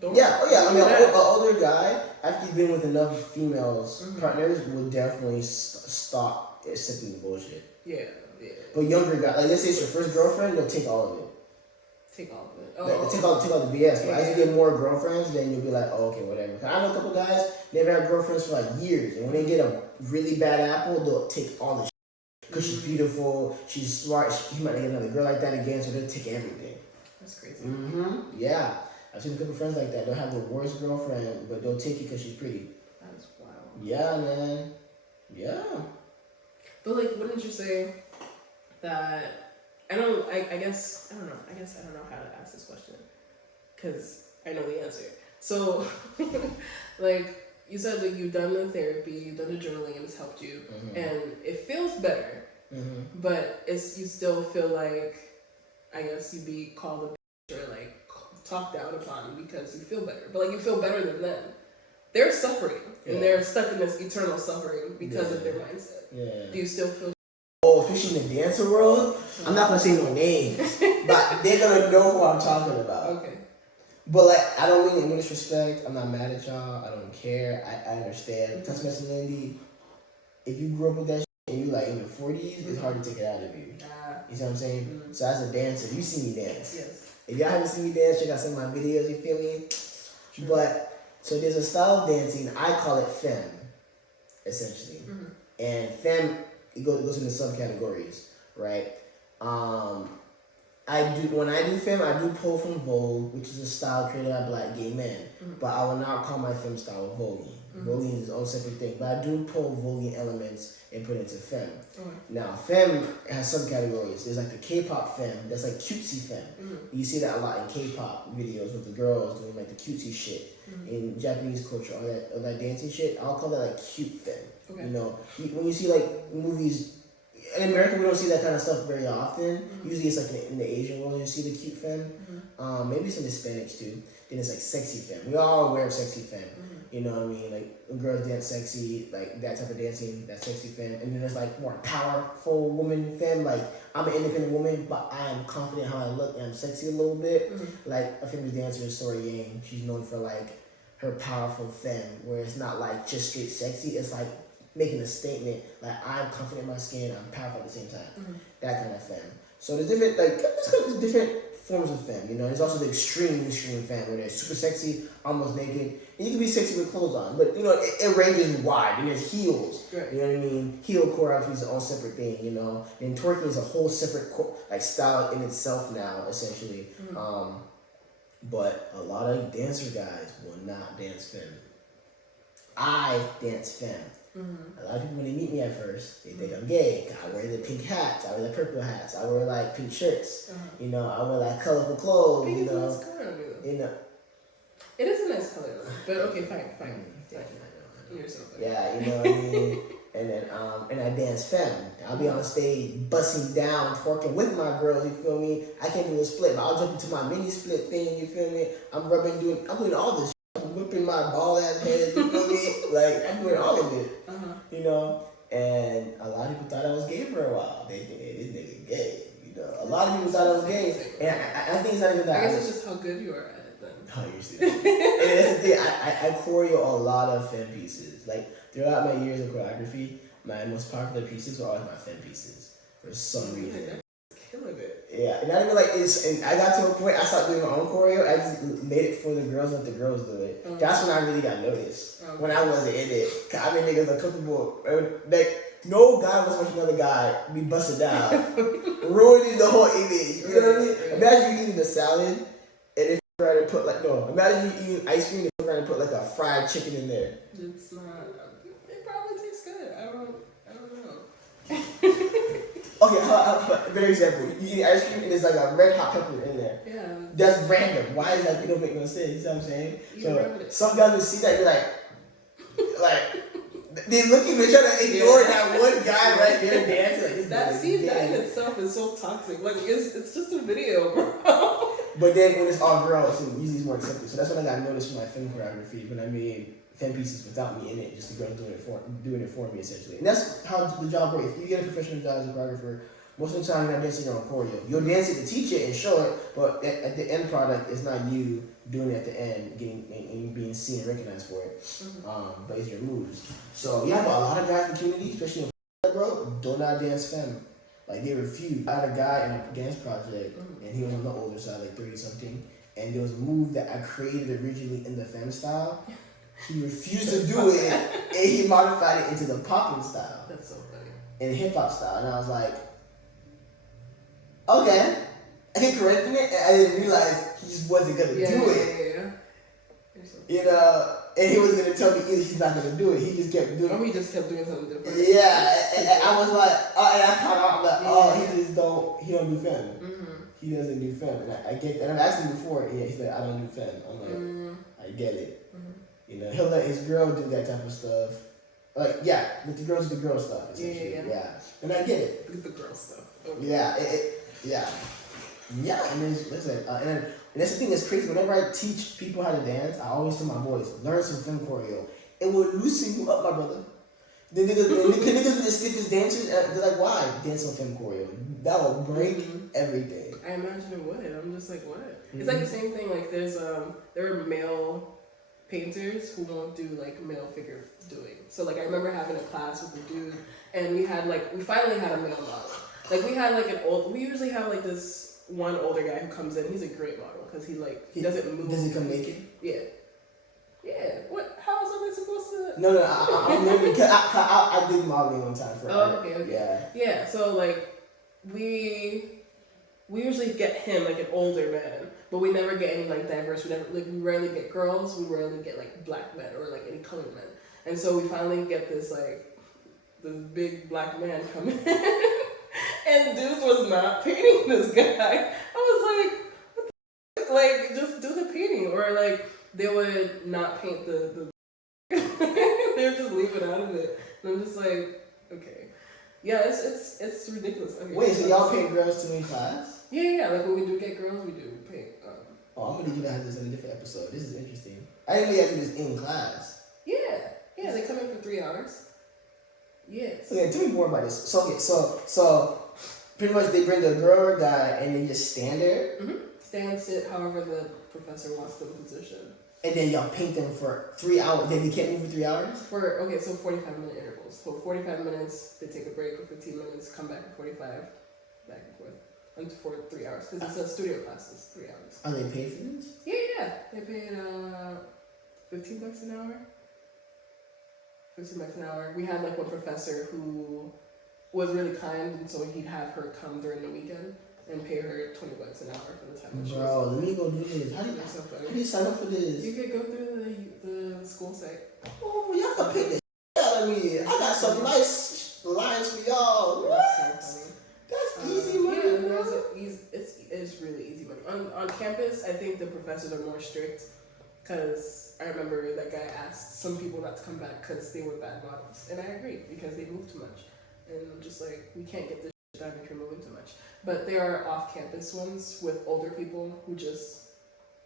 don't... Yeah, I mean, an older guy, after you've been with enough females, partners, will definitely stop accepting the bullshit. Yeah. But younger guys, let's say it's your first girlfriend, they'll take all of it. Take all of it. Take all the BS. But as you get more girlfriends, then you'll be like, oh, okay, whatever. I know a couple guys, they've had girlfriends for years, and when they get a really bad apple, they'll take all the shit. Because she's beautiful, she's smart, he might not get another girl like that again, so they'll take everything. That's crazy. Yeah. I've seen a couple friends like that. They'll have the worst girlfriend, but they'll take it because she's pretty. That is wild. Yeah, man. Yeah. But wouldn't you say that I guess I don't know. I guess I don't know how to ask this question because I know the answer. So, like you said, like you've done the therapy, you've done the journaling, and it's helped you, and it feels better. But you still feel like, I guess you'd be called a bitch or like talked down upon because you feel better. But like you feel better than them. They're suffering and they're stuck in this eternal suffering because of their mindset. Yeah. Do you still feel? Oh, especially in the dancer world, I'm not gonna say no names, but they're gonna know who I'm talking about. Okay. But like, I don't mean any disrespect. I'm not mad at y'all. I don't care. I understand. Toxic masculinity. If you grew up with that shit and you like in your 40s, it's hard to take it out of you. You see what I'm saying? So as a dancer, you see me dance. Yes. If y'all haven't seen me dance, check out some of my videos. You feel me? True. But so there's a style of dancing. I call it femme, essentially. And femme, it goes into subcategories, right? When I do femme, I do pull from Vogue, which is a style created by Black gay men. But I will not call my femme style voguing. Voguing is its own separate thing. But I do pull voguing elements and put it into femme. Now, femme has subcategories. There's like the K-pop femme, that's like cutesy femme. You see that a lot in K-pop videos with the girls doing like the cutesy shit. In Japanese culture, all that dancing shit, I'll call that like cute femme. You know, when you see like movies. In America, we don't see that kind of stuff very often. Usually it's like in the Asian world, you see the cute femme. Maybe some Hispanics too. Then it's like sexy femme. We all aware of sexy femme. You know what I mean? Like when girls dance sexy, like that type of dancing, that's sexy femme. And then there's like more powerful woman femme. Like I'm an independent woman, but I am confident how I look and I'm sexy a little bit. Like a famous dancer is Sori Yang. She's known for like her powerful femme, where it's not like just straight sexy. It's like making a statement, like I'm confident in my skin, I'm powerful at the same time. That kind of femme. So there's different forms of femme, you know. There's also the extreme femme, where they're super sexy, almost naked. And you can be sexy with clothes on, but you know, it ranges wide. And there's heels, right. You know what I mean? Heel choreography is its own separate thing, you know. And twerking is a whole separate style in itself now, essentially. But a lot of dancer guys will not dance femme. I dance femme. A lot of people, when they meet me at first, they think I'm gay. I wear the pink hats, I wear the purple hats, I wear like pink shirts. You know, I wear like colorful clothes. Pink is a nice color on you, though. You know, it is a nice color, though. But okay, fine. You're so funny. Yeah, you know what I mean. And then and I dance femme. I'll be on stage busting down, twerking with my girls. You feel me? I can't do a split, but I'll jump into my mini split thing. You feel me? I'm doing all this. I'm whipping my ball ass head. You feel me? Like I'm doing all of it. You know, and a lot of people thought I was gay for a while. They think, hey, this nigga gay. You know, a lot of people thought I was gay, and I think it's not even that. I guess it's just how good you are at it then. Oh, you're serious. And that's the thing. I choreo a lot of femme pieces. Like throughout my years of choreography, my most popular pieces were always my femme pieces for some reason. Killing it. Yeah, and not even like it's. And I got to a point I stopped doing my own choreo. I just made it for the girls, let the girls do it. That's when I really got noticed. When I wasn't in it, I mean niggas are comfortable. Like no guy was watching another guy be busted down, ruining the whole image. You know what I mean? Imagine you eating a salad, and if you try to put imagine you eating ice cream and you trying to put like a fried chicken in there. It's not. It probably tastes good. I don't know. Okay, for example, you eat ice cream and there's like a red hot pepper in there. Yeah. That's random. Why is that? It don't make no sense. You know what I'm saying? So some guys will see that, you're like they looking, they're trying to ignore that one guy right there dancing. That in itself is so toxic. Like it's just a video, bro. But then when it's all girls, it usually is more accepted. So that's when I got noticed for my film choreography, when I made femme pieces without me in it, just the girl doing it for me essentially. And that's how the job works. If you get a professional job as a choreographer, most of the time you're not dancing your own choreo. You'll dance it to teach it and show it, but at the end product, it's not you doing it at the end, and being seen and recognized for it. But it's your moves. So yeah, but a lot of guys in the community, especially in bro, do not dance femme. Like they refuse. I had a guy in a dance project, and he was on the older side, like 30 something, and there was a move that I created originally in the femme style. He refused to do it, and he modified it into the popping style. That's so funny. And hip hop style, and I was like, okay. I kept correcting it, and I didn't realize he just wasn't gonna do it. Yeah. You know, and he was gonna tell me either he's not gonna do it. He just kept doing. Or he just kept doing something different. Yeah, and I was like, and I caught out like, he don't do fem. He doesn't do fem, and I get that. And I've asked him before. Yeah, he's like, I don't do fem. I'm like, I get it. You know, he'll let his girl do that type of stuff. Like, yeah, with the girls do the girl stuff. Yeah. And I get it. The girl stuff. Okay. Yeah, yeah. And then listen, and that's the thing that's crazy. Whenever I teach people how to dance, I always tell my boys, learn some fem choreo. It will loosen you up, my brother. The niggas are the stiffest dancers. They're like, why? Dance some fem choreo. That will break everything. I imagine it would. I'm just like, what? It's like the same thing. Like there are male painters who won't do like male figure doing. So like I remember having a class with a dude, and we finally had a male model. Like we usually have like this one older guy who comes in. He's a great model because he doesn't move. Does he come naked? Yeah. Yeah. What? How is somebody supposed to? No. I'm never. I did modeling one time for art. Okay. Yeah. Yeah. So like we usually get him like an older man, but we never get any like diverse. We rarely get girls. We rarely get like black men or like any colored men. And so we finally get this big black man come in, and dude was not painting this guy. I was like, what the like just do the painting, or like they would not paint the they would just leave it out of it. And I'm just like, okay. Yeah, it's ridiculous. Okay, wait, so y'all paint girls too in class? Yeah. Like when we do get girls, we do paint. I'm gonna do that in a different episode. This is interesting. I didn't know you had to do this in class. Yeah, they come in for 3 hours. Yes. Okay, tell me more about this. So pretty much they bring a girl or a guy and they just stand there. Stand, sit, however the professor wants them position. And then y'all paint them for 3 hours. Then they can't move for 3 hours? So 45-minute intervals. So 45 minutes, they take a break for 15 minutes, come back for 45, back and forth. And for 3 hours. Because it's a studio class, it's 3 hours. Are they paid for this? Yeah. They paid $15 an hour. $15 an hour. We had like one professor who was really kind, and so he'd have her come during the weekend and pay her $20 an hour for the time that she was. Bro, let me go do this. How do you sign up for this? You could go through the school site. Oh, y'all can pick the shit out of me. I got some nice lines for y'all. What? That's easy money. Yeah, it's really easy money. On campus, I think the professors are more strict because I remember that guy asked some people not to come back because they were bad models, and I agree because they move too much, and I'm just like, we can't get this shit done if you're moving too much. But there are off-campus ones with older people who just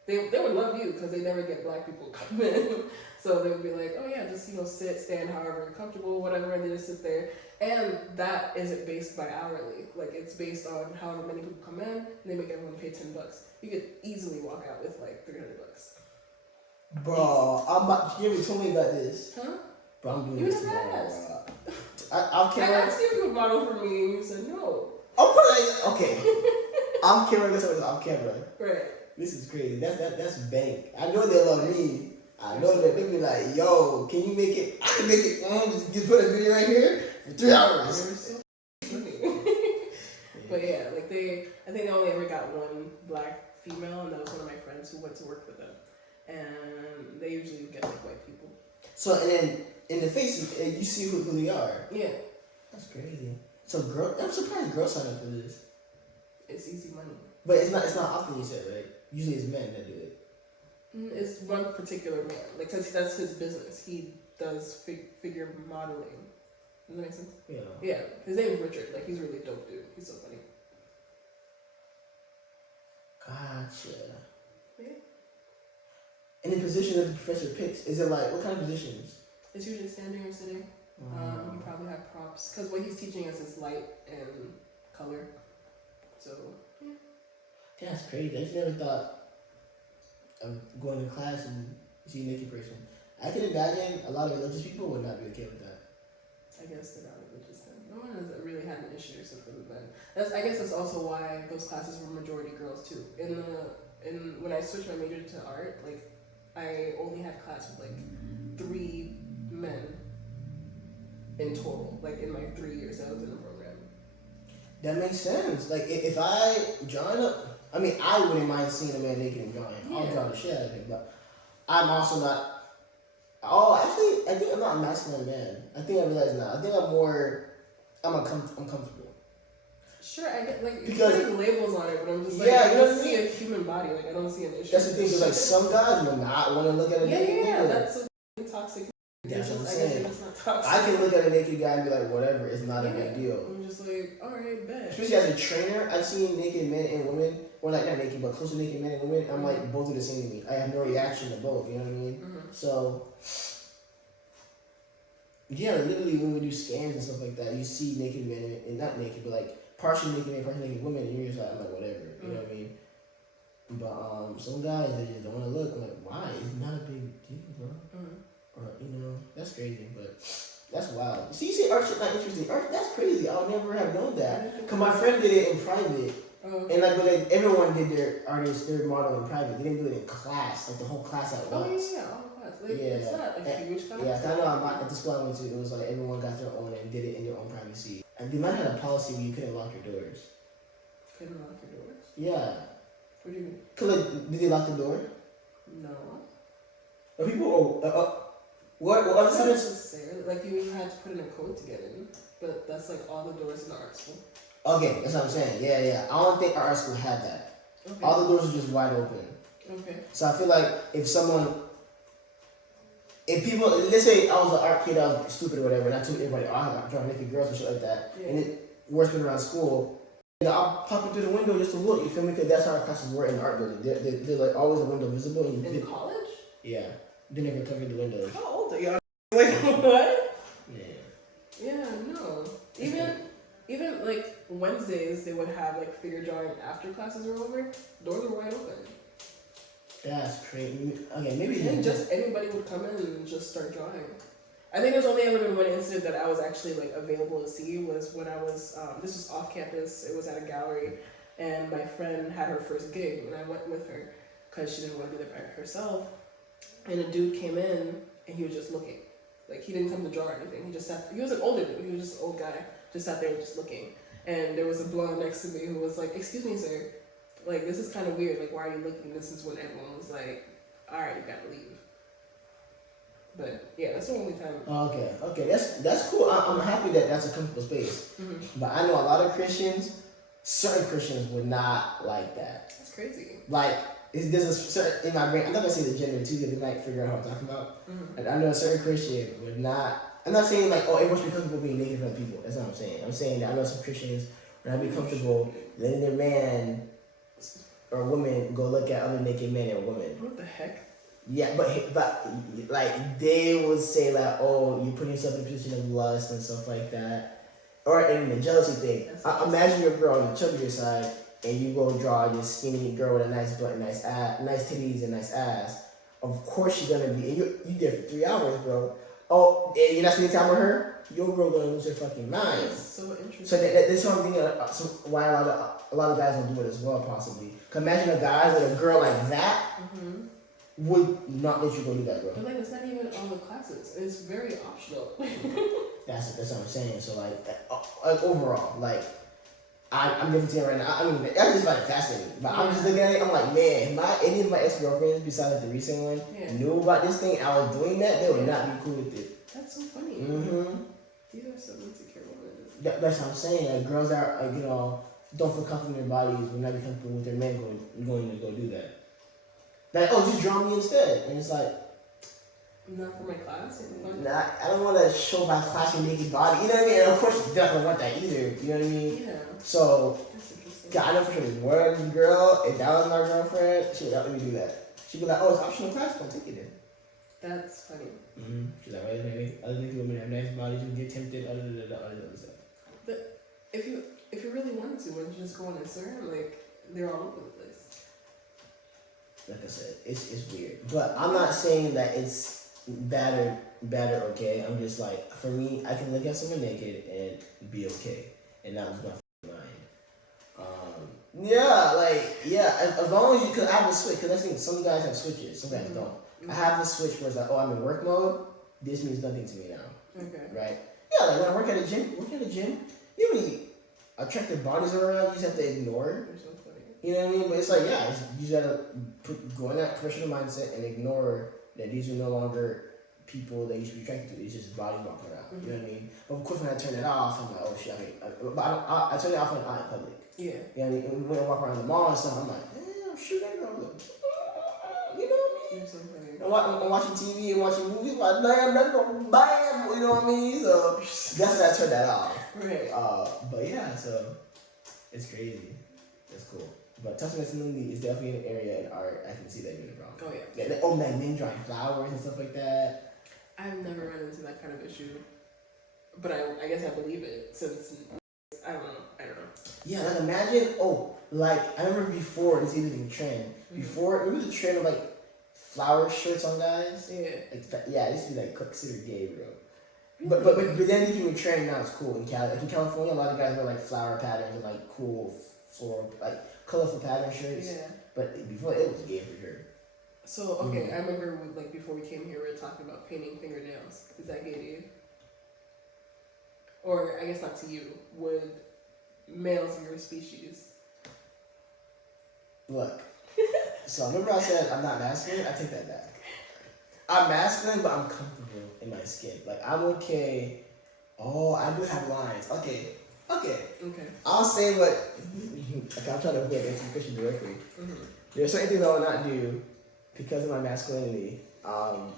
they would love you because they never get black people come in, so they would be like, oh yeah, just sit, stand, however you're comfortable, whatever, and they just sit there. And that isn't based by hourly. Like it's based on however many people come in, and they make everyone pay $10. You could easily walk out with like $300. Bro, you ever told me about this? Huh? Bro, I'm doing You this never tomorrow. asked. I asked you if you would model for me, and you said no. Okay. Off camera, that's what it's off camera. Right. This is crazy. That's bank. I know they love me. I know that they be like, yo, can you make it? I can make it. Just put a video right here for 3 hours. But yeah, I think they only ever got one black female, and that was one of my friends who went to work for them. And they usually get like white people. So and then in the face, you see who they are. Yeah. That's crazy. So I'm surprised girls sign up for this. It's easy money. But it's not often, you said, right? Usually it's men that do it. It's one particular man, because that's his business. He does figure modeling. Does that make sense? Yeah. Yeah. His name is Richard. Like he's a really dope dude. He's so funny. Gotcha. Yeah. And the position that the professor picks, is it like, what kind of positions? It's usually standing or sitting. You probably have props, because what he's teaching us is light and color. So, yeah. That's crazy. I just never thought of going to class and seeing a naked person. I can imagine a lot of religious people would not be okay with that. I guess they're not religious then. No one has really had an issue except for the men. I guess that's also why those classes were majority girls too. When I switched my major to art, like I only had class with like 3 men in total, like in my 3 years that I was in the program. That makes sense. Like if I join up, I mean, I wouldn't mind seeing a man naked and drawing. I'll draw the shit out of him, but I'm also not think I'm not a masculine man. I think I realize now. I think I'm comfortable. Sure, I get like Because you put labels on it, but I'm just like yeah, I you know don't what I see a human body. Like I don't see an issue. That's the thing. Because like some guys will not want to look at a naked nigga. That's so toxic. That's what I'm I guess saying. it's not toxic. I can look at a naked guy and be like, whatever, it's not a big deal. I'm just like, alright, bet. Especially as a trainer, I've seen naked men and women, or like not naked, but close to naked men and women. I'm like, both are the same to me. I have no reaction to both. You know what I mean? Mm-hmm. So. Yeah, literally when we do scans and stuff like that, you see naked men and not naked, but like partially naked men, partially naked women, and you're just like, I'm like, whatever, you know what I mean? But some guys they just don't want to look. I'm like, why? It's not a big deal, bro. Or you know, that's crazy, but that's wild. See, you say art shit not interesting. Art, that's crazy. I'll never have known that. Cause my friend did it in private, and like, but like, everyone did their artist, their model in private. They didn't do it in class, like the whole class at once. Oh yeah. Like, it's not a huge class. Yeah, I know at the school I went to, it was like everyone got their own and did it in their own privacy. And they might have had a policy where you couldn't lock your doors. Couldn't lock your doors? Yeah. What do you mean? Cause like, did they lock the door? No. Are people? What other Not students? necessarily. Like you had to put in a code to get in, but that's like all the doors in the art school. Okay, that's what I'm saying. Yeah. I don't think our art school had that. Okay. All the doors were just wide open. Okay. So I feel like if people, let's say I was an art kid, I was stupid or whatever, and I told everybody, oh, I'm trying to make girls and shit like that, and it works around school, you know, I'll pop it through the window just to look, you feel me? Because that's how our classes were in the art building. They're like always a window visible. And in college? Yeah. They never covered the windows. How old are you? Like, what? Yeah. Yeah, no. Even like Wednesdays, they would have like figure drawing after classes were over. Doors were wide open. That's crazy. Okay, maybe. And just anybody would come in and just start drawing. I think there's only ever been one incident that I was actually like available to see was when I was, this was off campus, it was at a gallery, and my friend had her first gig, and I went with her because she didn't want to be there by herself. And a dude came in, and he was just looking. Like, he didn't come to draw or anything. He just sat, he was an older dude, he was just an old guy, just sat there just looking. And there was a blonde next to me who was like, excuse me, sir, like, this is kind of weird, like, why are you looking? This is when everyone was like, alright, you gotta leave. But yeah, that's the only time. Okay, that's cool. I'm happy that that's a comfortable space. Mm-hmm. But I know a lot of Christians, certain Christians would not like that. That's crazy. Like, there's a certain, in my brain, I'm not gonna say the gender too, because they might figure out what I'm talking about. Mm-hmm. And I know a certain Christian would not, I'm not saying like, oh, everyone should be comfortable being naked in front of people. That's not what I'm saying. I'm saying that I know some Christians would not be comfortable letting their man or woman go look at other naked men and women. What the heck? Yeah, but like they would say like, oh, you put yourself in a position of lust and stuff like that, or in the jealousy thing. Imagine your girl on the chubbier side, and you go draw this skinny girl with a nice butt, nice ass, nice titties, and nice ass. Of course she's gonna be. And you there for 3 hours, bro. Oh, and you're not spending time with her. Your girl gonna lose her fucking mind. That's so interesting. So that's what I'm thinking. Why a lot of guys don't do it as well, possibly. Cause imagine a guy with a girl like that. Mm-hmm. Would not let you go do that, bro. But like, it's not even all the classes. It's very optional. That's what I'm saying. So like overall, like I'm different to it right now. I mean, I just find it fascinating. But I'm just looking at it. I'm like, man, if any of my ex-girlfriends, besides the recent one, knew about this thing, I was doing that, they would not be cool with it. That's so funny. Mm-hmm. These are some insecure women. That's what I'm saying. Like girls that are, you know, don't feel comfortable in their bodies, will not be comfortable with their men going to go do that. Like, oh, just draw me instead. And it's like, not for my class? Nah, I don't want to show my class your naked body. You know what I mean? And of course, you definitely want that either. You know what I mean? Yeah. So, that's interesting. yeah, I know for sure this one girl, if that was my girlfriend, she would not let me do that. She'd be like, oh, it's optional class, don't take it then. That's funny. Mm-hmm. She's like, other naked women have nice bodies, you can get tempted, other stuff. But if you really wanted to, wouldn't you just go on Instagram? Like, they're all over the place. Like I said, it's weird. But I'm not saying that it's bad or okay. I'm just like, for me, I can look at someone naked and be okay. And that was my mind. As long as you, because I have a switch, because I think some guys have switches, some guys don't. I have the switch where it's like, oh, I'm in work mode, this means nothing to me now. Okay. Right? Yeah, like when I work at a gym, you know, attractive bodies around, you just have to ignore. You know what I mean? But it's like, you gotta go in that professional mindset and ignore that these are no longer people that you should be attracted to is just body walking around. You know what I mean? But of course, when I turn it off, I'm like, oh shit. But I turn it off when I'm out in public. Yeah. You know what I mean? And when I walk around the mall and stuff, I'm like, I'm sure that girl look. You know what I mean? I'm watching TV and watching movies. Like, bam, bam. You know what I mean? So that's when I turn that off. Right. But yeah, so it's crazy. That's cool. But touching masculinity is definitely an area in art I can see that being a problem. Oh yeah. Like men drawing flowers and stuff like that. I've never run into that kind of issue, but I guess I believe it since I don't know. Yeah, like imagine. Like I remember before this even trend. Mm-hmm. Before, remember the trend of like flower shirts on guys? Yeah. Yeah, it used to be like considered gay, bro. But then it became a trend. Now it's cool in Cali. Like in California, a lot of guys wear like flower patterns and like cool floral, like colorful pattern shirts. Yeah. But before it was gay for sure. So okay, I remember like before we came here, we were talking about painting fingernails. Is that gay to you? Or I guess not to you. Would males of your species? Look. So remember I said I'm not masculine? I take that back. I'm masculine, but I'm comfortable in my skin. Like I'm okay. Oh, I do have lines. Okay. I'll say what. Okay, I'm trying to avoid answering the question directly. Mm-hmm. There are certain things I will not do because of my masculinity. And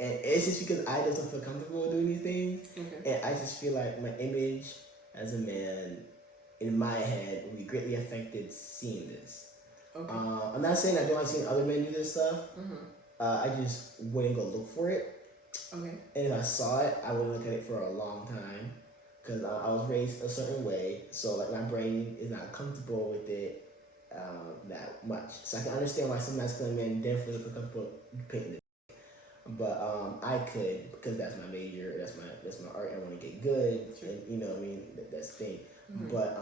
it's just because I just don't feel comfortable doing these things. Okay. And I just feel like my image as a man in my head will be greatly affected seeing this. Okay. I'm not saying I don't like seeing other men do this stuff. Mm-hmm. I just wouldn't go look for it. Okay. And if I saw it, I would look at it for a long time. Because I was raised a certain way. So like my brain is not comfortable with it that much. So I can understand why some masculine men definitely feel comfortable painting it. But I could, because that's my major, that's my art, I want to get good. Sure. And you know what I mean? That's the thing. Mm-hmm. But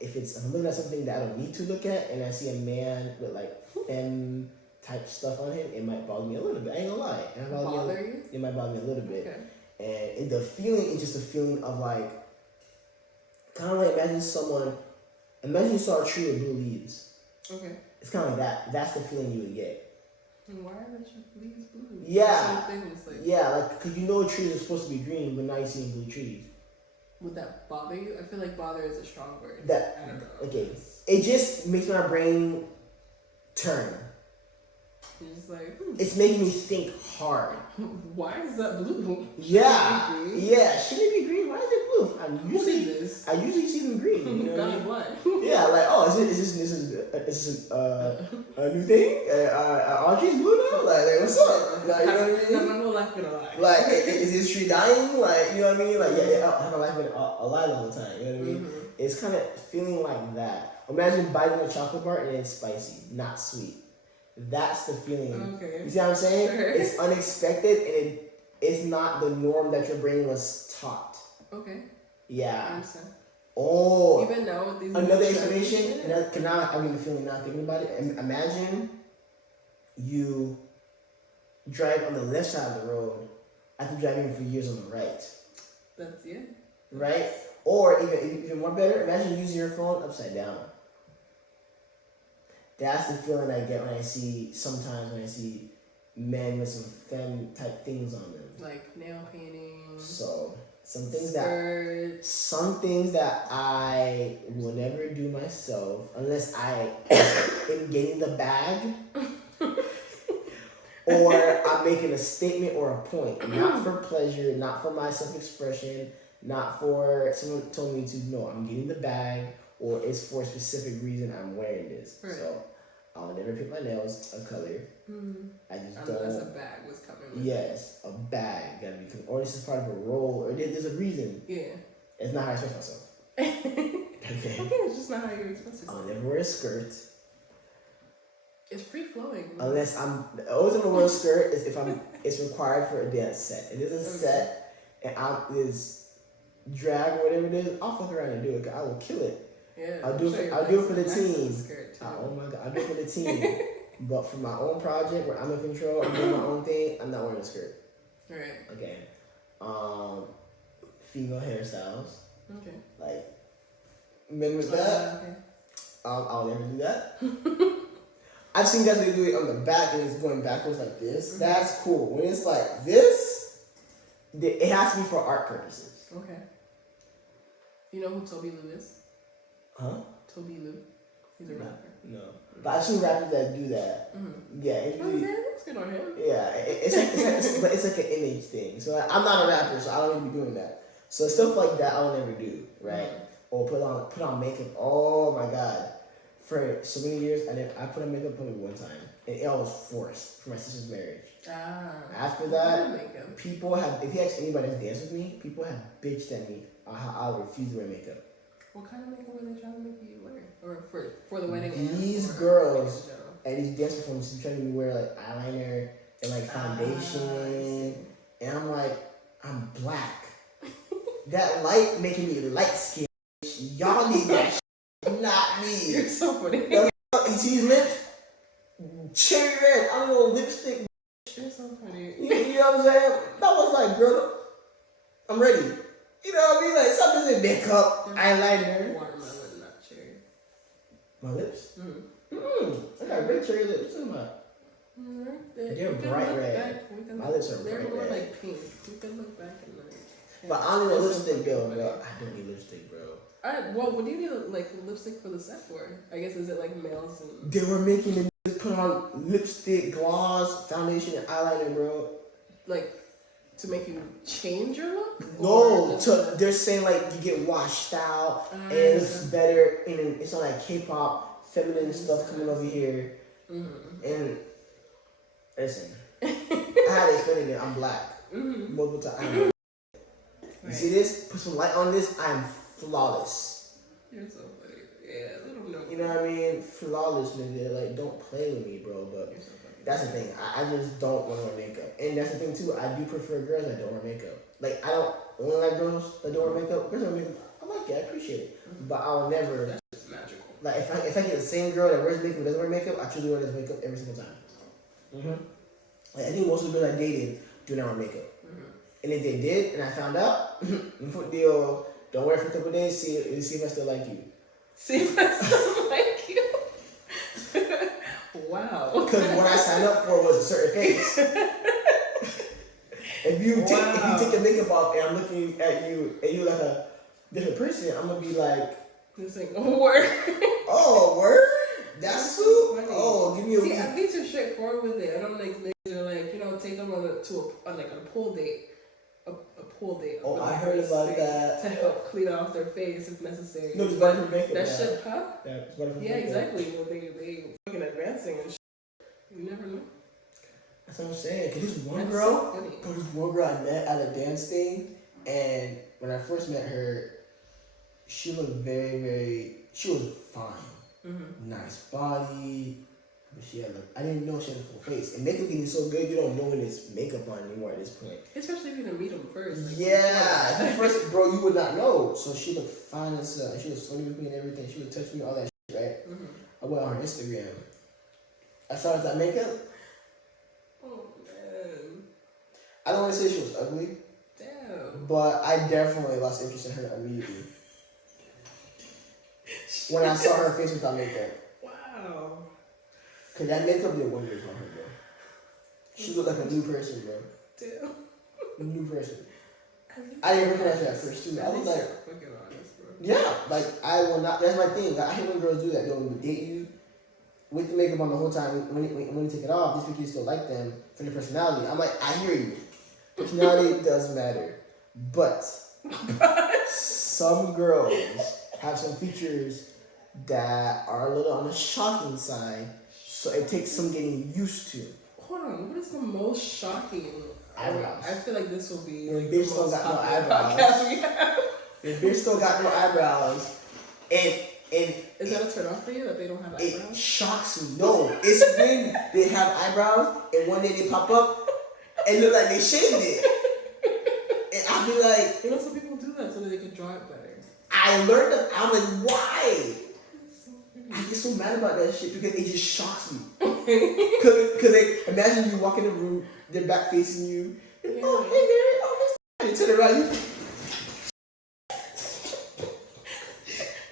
if I'm looking at something that I don't need to look at, and I see a man with like femme type stuff on him, it might bother me a little bit. I ain't gonna lie. It might Bother you? It might bother me a little bit. Okay. And the feeling is just a feeling of like, kind of like imagine you saw a tree with blue leaves. Okay. It's kind of like that. That's the feeling you would get. And why are the leaves blue? Yeah. Like, yeah, like, because you know trees are supposed to be green, but now you're seeing blue trees. Would that bother you? I feel like bother is a strong word. I don't know. Okay. It just makes my brain turn. You're just like, It's making me think hard. why is that blue? Yeah. Should it be green? Yeah. Should it be green? Why is it blue? I usually see them green. You know what I mean? what? Yeah, like, oh, is this a new thing? Are trees blue now? Like what's up? Like, you know what I mean? My whole life been alive. Like, is this tree dying? Like, you know what I mean? Like, I have my life been alive all the time. You know what I mean? Mm-hmm. It's kind of feeling like that. Imagine biting a chocolate bar and it's spicy, not sweet. That's the feeling. Okay. You see what I'm saying? Sure. It's unexpected and it's not the norm that your brain was taught. Okay. I Yeah. understand. Oh. Even now with these Another new explanation. trends, The feeling now thinking about it. Imagine you drive on the left side of the road after driving for years on the right. That's Right? Or even more better, imagine using your phone upside down. That's the feeling I get when I see men with some femme type things on them. like nail painting. So some skirts. some things that I will never do myself unless I am getting the bag or I'm making a statement or a point, not for pleasure, not for my self-expression, not for someone told me to. No, I'm getting the bag, or it's for a specific reason I'm wearing this. Right. So I'll never pick my nails a color. I just Unless don't. a bag was coming with Yes, a bag gotta be, or this is part of a role, or there's a reason. it. Yeah. It's not how I express myself. Okay. Okay, it's just not how you express yourself. I'll never wear a skirt It's free flowing. unless the only time I wear a skirt is if it's required for a dance set. If it's a set and is drag or whatever it is, I'll fuck around and do it. I will kill it. Yeah. I'll do it for the team. Skirt too. Oh my god, I'll do it for the team. But for my own project where I'm in control, I'm doing my own thing, I'm not wearing a skirt. Right. Okay. Female hairstyles. Okay. Like men with that. Okay. I'll never do that. I've seen guys who do it on the back and it's going backwards like this. Mm-hmm. That's cool. When it's like this, it has to be for art purposes. Okay. You know who Toby Lou is? Huh? Toby Lou. He's a rapper. No. But I've seen rappers that do that. Mm-hmm. Yeah. It Oh, really, yeah, looks good on him. yeah. It's like an image thing. So like, I'm not a rapper, so I don't need to be doing that. So stuff like that I will never do, right? Or put on makeup. Oh my god. For so many years, I put on makeup only one time, and it was forced for my sister's marriage. After that, people have. If you ask anybody that's danced with me, people have bitched at me on how I refuse to wear makeup. What kind of makeup were they trying to make you wear, or for the wedding? These girls at these dance performances trying to wear like eyeliner and like foundation, and I'm like, I'm black. That light making me light skinned. Y'all need that. Not me. You're so funny. You see his lips? Cherry red. I don't know, lipstick. You're so funny. You know what I'm saying? That was like, girl, I'm ready. You know what I mean? Like, something's in makeup, eyeliner. Watermelon, not cherry. My lips? Mm. I got red cherry lips. What am I? They're bright red. My lips are They're bright more red. like pink. We can look back and like. But I don't need a lipstick though, bro. I don't need lipstick, bro. Well, what do you need like lipstick for the set for? I guess is it like males and They were making them put on lipstick, gloss, foundation, and eyeliner, bro. like to make you change your look? No, they're saying like you get washed out and it's better, and it's not like K-pop, feminine stuff coming over here. Mm-hmm. And listen, I had to explain it. I'm black. Mm-hmm. Multiple times. You see this? Put some light on this. I'm flawless. You're so funny. Yeah, let them know. You know what I mean? Flawless, nigga. Like, don't play with me, bro. But You're so funny. that's the thing. I just don't want to wear makeup. And that's the thing, too. I do prefer girls that don't wear makeup. Like, I don't only like girls that don't wear makeup. Girls that wear makeup, I like it. I appreciate it. Mm-hmm. But I'll never. That's just magical. Like, if I get the same girl that wears makeup and doesn't wear makeup, I choose the one that wears makeup every single time. Mm-hmm. Like, I think most of the girls I dated do not wear makeup. Mm-hmm. And if they did, and I found out, deal, don't wear it for a couple of days, see if I still like you. See if I still like you. Wow. Because what I signed up for was a certain face. if you take your makeup off and I'm looking at you and you like a different person, I'm gonna be like, this ain't gonna work. oh, word? That's who? Funny. Oh, give me a See, week. athletes are straightforward with it. I don't like niggas are like, take them on a pool date. A pool date. Oh, I heard about that. To help clean off their face if necessary. No, it's better for makeup. That shit, huh? Yeah, it's better for Yeah, makeup. exactly. Well, they fucking advancing and shit. You never know. That's what I'm saying. Cause this one That's girl, so funny. this one girl I met at a dance thing, and when I first met her, she looked she was fine. Mm-hmm. Nice body, but she had I didn't know she had a full face. And makeup getting so good, you don't know when it's makeup on anymore at this point. Especially if you didn't meet them first. Like, Yeah, at first, bro, you would not know. So she looked fine as she was flirting with me and everything. She would touch me, all that shit, right? Mm-hmm. I went on her Instagram. I saw that makeup. Oh man. I don't want to say she was ugly. Damn. But I definitely lost interest in her immediately. When I saw her face without makeup. Wow. Cause that makeup did wonders on her, bro. She looked like a new person, bro. Damn. A new person. I didn't recognize her at first too. I was like, fucking honest, bro. yeah, like I will not. That's my thing. I hate when girls do that. They'll date you with the makeup on the whole time. When you take it off, just because you still like them for their personality. I'm like, I hear you. Personality does matter, but some girls have some features that are a little on the shocking side, so it takes some getting used to. Hold on, what is the most shocking? Eyebrows. I feel like this will be Your like bitch the still most got no popular eyebrows. podcast we have. Your bitch still got no eyebrows, and Is that a turn off for you that they don't have it eyebrows? shocks me. No, it's when they have eyebrows and one day they pop up and look like they shaved it. And I'll be like, You know, some people do that so that they can draw it better. I learned that. I'm like, why? I get so mad about that shit because it just shocks me. Cause they imagine you walk in the room, they're back facing you. Yeah. Oh, hey Mary, oh, hey. You turn around, you.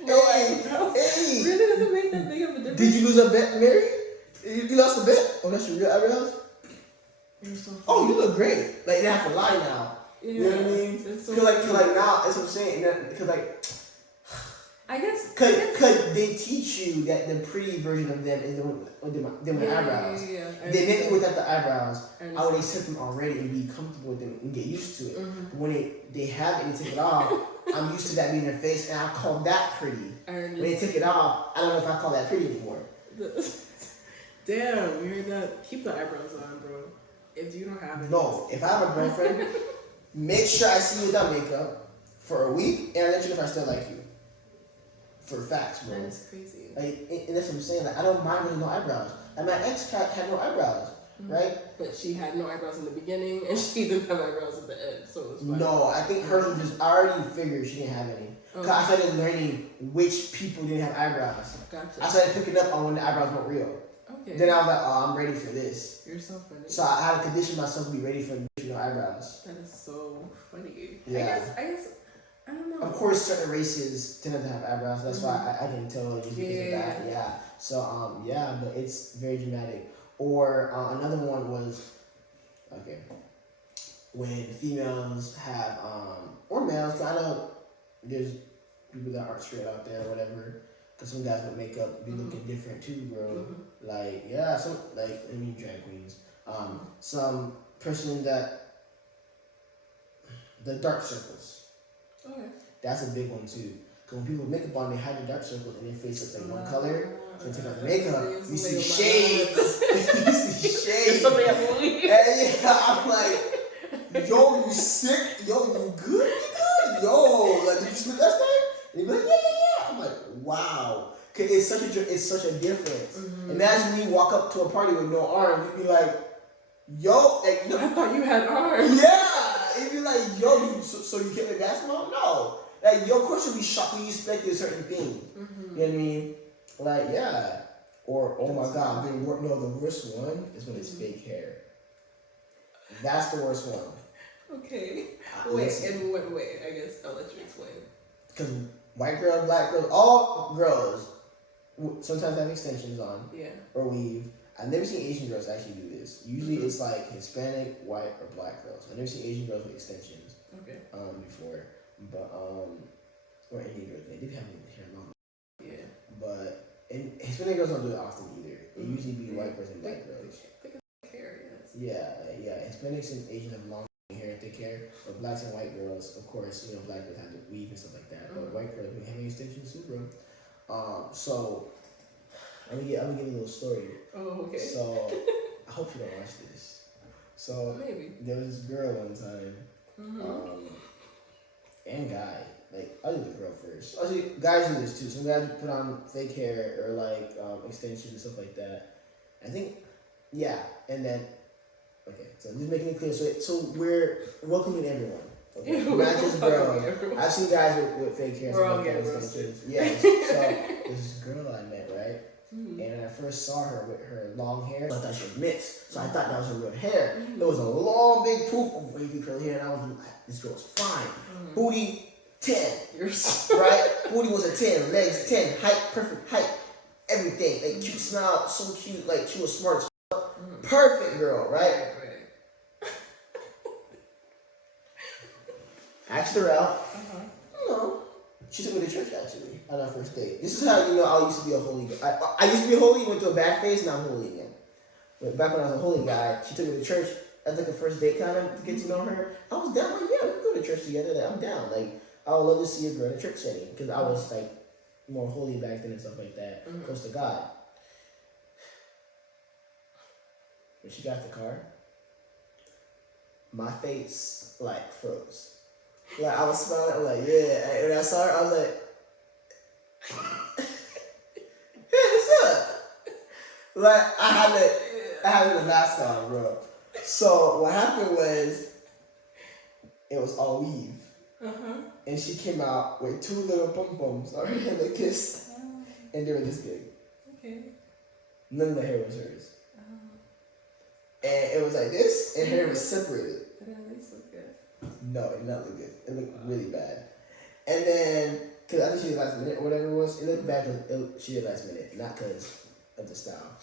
No Hey, eyebrows. hey. Really doesn't make that big of a difference. Did you lose a bet, Mary? You Oh, that's your real eyebrows? You're so funny. Oh, you look great. Like, they have to lie now. Yeah. You know what I mean? It's so Cause like funny. now, that's what I'm saying. Because like, I guess. could they teach you that the pretty version of them is the one with eyebrows? Yeah. They make it without the eyebrows. I They set them already and be comfortable with them and get used to it. Mm-hmm. But when they have it and they take it off, I'm used to that being their face, and I call that pretty. When they take it off, I don't know if I call that pretty anymore. Damn, you heard that? Keep the eyebrows on, bro. If you don't have it. No, if I have a girlfriend, make sure I see you without makeup for a week, and I let you know if I still like you. For facts, bro. That is crazy. Like, and that's what I'm saying. Like, I don't mind with no eyebrows. And my ex had no eyebrows, right? But she had no eyebrows in the beginning, and she didn't have eyebrows at the end, so it was fine. No, I think hers was just. I already figured she didn't have any. Cause I started learning which people didn't have eyebrows. Gotcha. I started picking up on when the eyebrows weren't real. Okay. Then I was like, oh, I'm ready for this. You're so funny. So I had to condition myself to be ready for no eyebrows. That is so funny. Yeah. I guess, I don't know. Of course, certain races tend to have eyebrows. That's why I can tell just because of that. Yeah. So yeah, but it's very dramatic. Or another one was, okay, when females have or males, 'cause I know there's people that aren't straight out there or whatever. Cause some guys with makeup be looking different too, bro. Like, yeah, some like drag queens. Some person that the dark circles. Okay. That's a big one too. Cause when people with makeup on, they hide the dark circles and their face looks like one color. So you take out the makeup, you see shades. You see shades. Yeah, I'm like, yo, you sick? Yo, you good? You good? Yo, like, did you spit that thing? And you be like, yeah. I'm like, wow. Cause it's such a difference. Imagine me walk up to a party with no arm, you'd be like, yo, like, I thought you had arms. yeah. It'd be like, yo, so you can't play basketball? No. Like, yo, of course you'll be shocked when you expected a certain thing. You know what I mean? Like, yeah. Or, oh my God, the worst one is when it's fake hair. That's the worst one. Okay. Wait, in what way? I guess I'll let you explain. Because white girls, black girls, all girls sometimes have extensions on. Yeah. Or weave. I've never seen Asian girls actually do this. Usually it's like Hispanic, white, or black girls. I've never seen Asian girls with extensions. Okay. Before. But, or Indian girls. They did have hair long. Yeah. But, and Hispanic girls don't do it often either. It usually be white girls and black girls. Thick hair, yes. Yeah. Hispanics and Asians have long hair, thick hair. But blacks and white girls, of course, black girls have to weave and stuff like that. But white girls, we have extensions too, bro. So, I'm gonna give a little story. Oh, okay. So, I hope you don't watch this. So, maybe there was this girl one time, and guy. Like, I'll do the girl first. Actually, guys do this too. Some guys put on fake hair or like extensions and stuff like that. I think, yeah. And then, okay. So just making it clear. So we're welcoming everyone. Okay, not just girls. I've seen guys with fake hair. We're all like getting extensions. Yes. So this girl I met, right? And I first saw her with her long hair. I thought she was mixed. So I thought that was her real hair. There was a long, big poof of wavy curly hair, and I was like, this girl's fine. Booty 10, right? Booty was a 10, legs 10, height, perfect height, everything. Like, cute smile, so cute, like, she was smart as fuck. Perfect girl, right? Asked her out. She took me to church, actually, on our first date. This is how you know I used to be a holy guy. I used to be holy, went to a bad phase, now I'm holy again. But back when I was a holy guy, she took me to church as like a first date kind of to get to know her. I was down, like, yeah, we can go to church together. Like, I'm down. Like, I would love to see a girl in a church setting because I was like more holy back then and stuff like that, close to God. When she got the car, my face like froze. Like, I was smiling, I'm like, yeah. And when I saw her, I was like, hey, what's up? Like, I had the mask on, bro. So what happened was, it was all weave. And she came out with 2 little pom-poms on her hand like this. And they were this big. Okay. None of the hair was hers. And it was like this, and her hair was separated. It at least looked good. No, it did not look good. It looked really bad. And then, because I think she did last minute or whatever it was, it looked bad because she did last minute, not because of the style.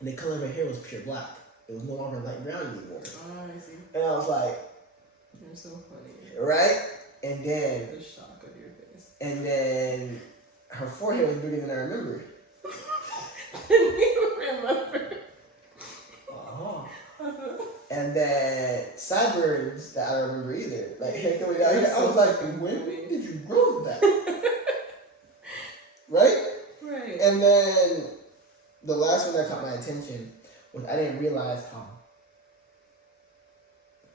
and the color of her hair was pure black. It was no longer light brown anymore. Oh, I see. And I was like, You're so funny. right? And then, The shock of your face. and then her forehead was bigger than I remembered. Didn't even remember. And then sideburns that I don't remember either. Like hair coming down here. I was like, when did you grow that? Right? Right. And then the last one that caught my attention was I didn't realize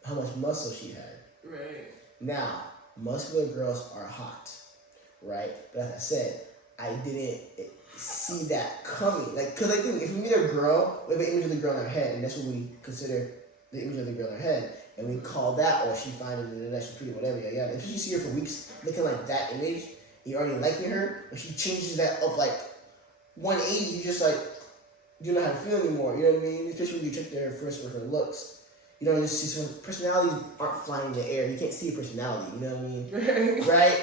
how much muscle she had. Right. Now, muscular girls are hot, right? But as I said, I didn't see that coming. Like, cause I think if we meet a girl, we have an image of the girl in our head, and that's what we consider the image of the girl in our head, and we call that, or she fine, that she's pretty, whatever, yeah. If you see her for weeks looking like that image, you're already liking her, but she changes that up like 180, you just like, you don't know how to feel anymore, you know what I mean? Especially when you check her first for her looks. You don't just see some personalities aren't flying in the air. You can't see a personality, you know what I mean? Right?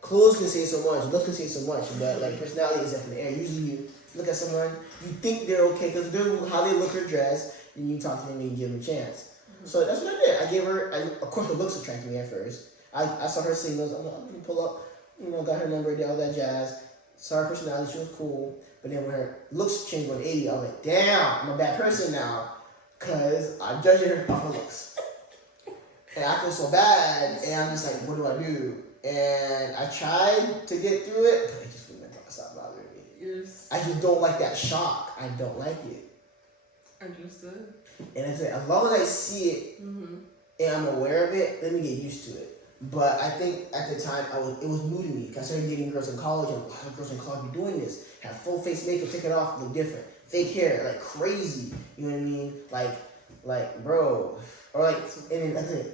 Clothes can say so much, looks can say so much, but like personality is up in the air. Usually you look at someone, you think they're okay because they're how they look or dress, and you talk to them and you give them a chance. So that's what I did. I gave her, of course, her looks attracted me at first. I saw her singles. I'm like, I'm gonna pull up, got her number, did all that jazz. Saw her personality, she was cool. But then when her looks changed 180, I was like, damn, I'm a bad person now. Because I'm judging her off her looks. And I feel so bad, and I'm just like, what do I do? And I tried to get through it, but it just wouldn't stop bothering me. Yes. I just don't like that shock. I don't like it. Understood. And I said, as long as I see it and I'm aware of it, let me get used to it. But I think at the time it was new to me. Cause I started dating girls in college, and a lot of girls in college be doing this. Have full face makeup, take it off, look different. Fake hair, like crazy. You know what I mean? Like bro. Or like, and then I think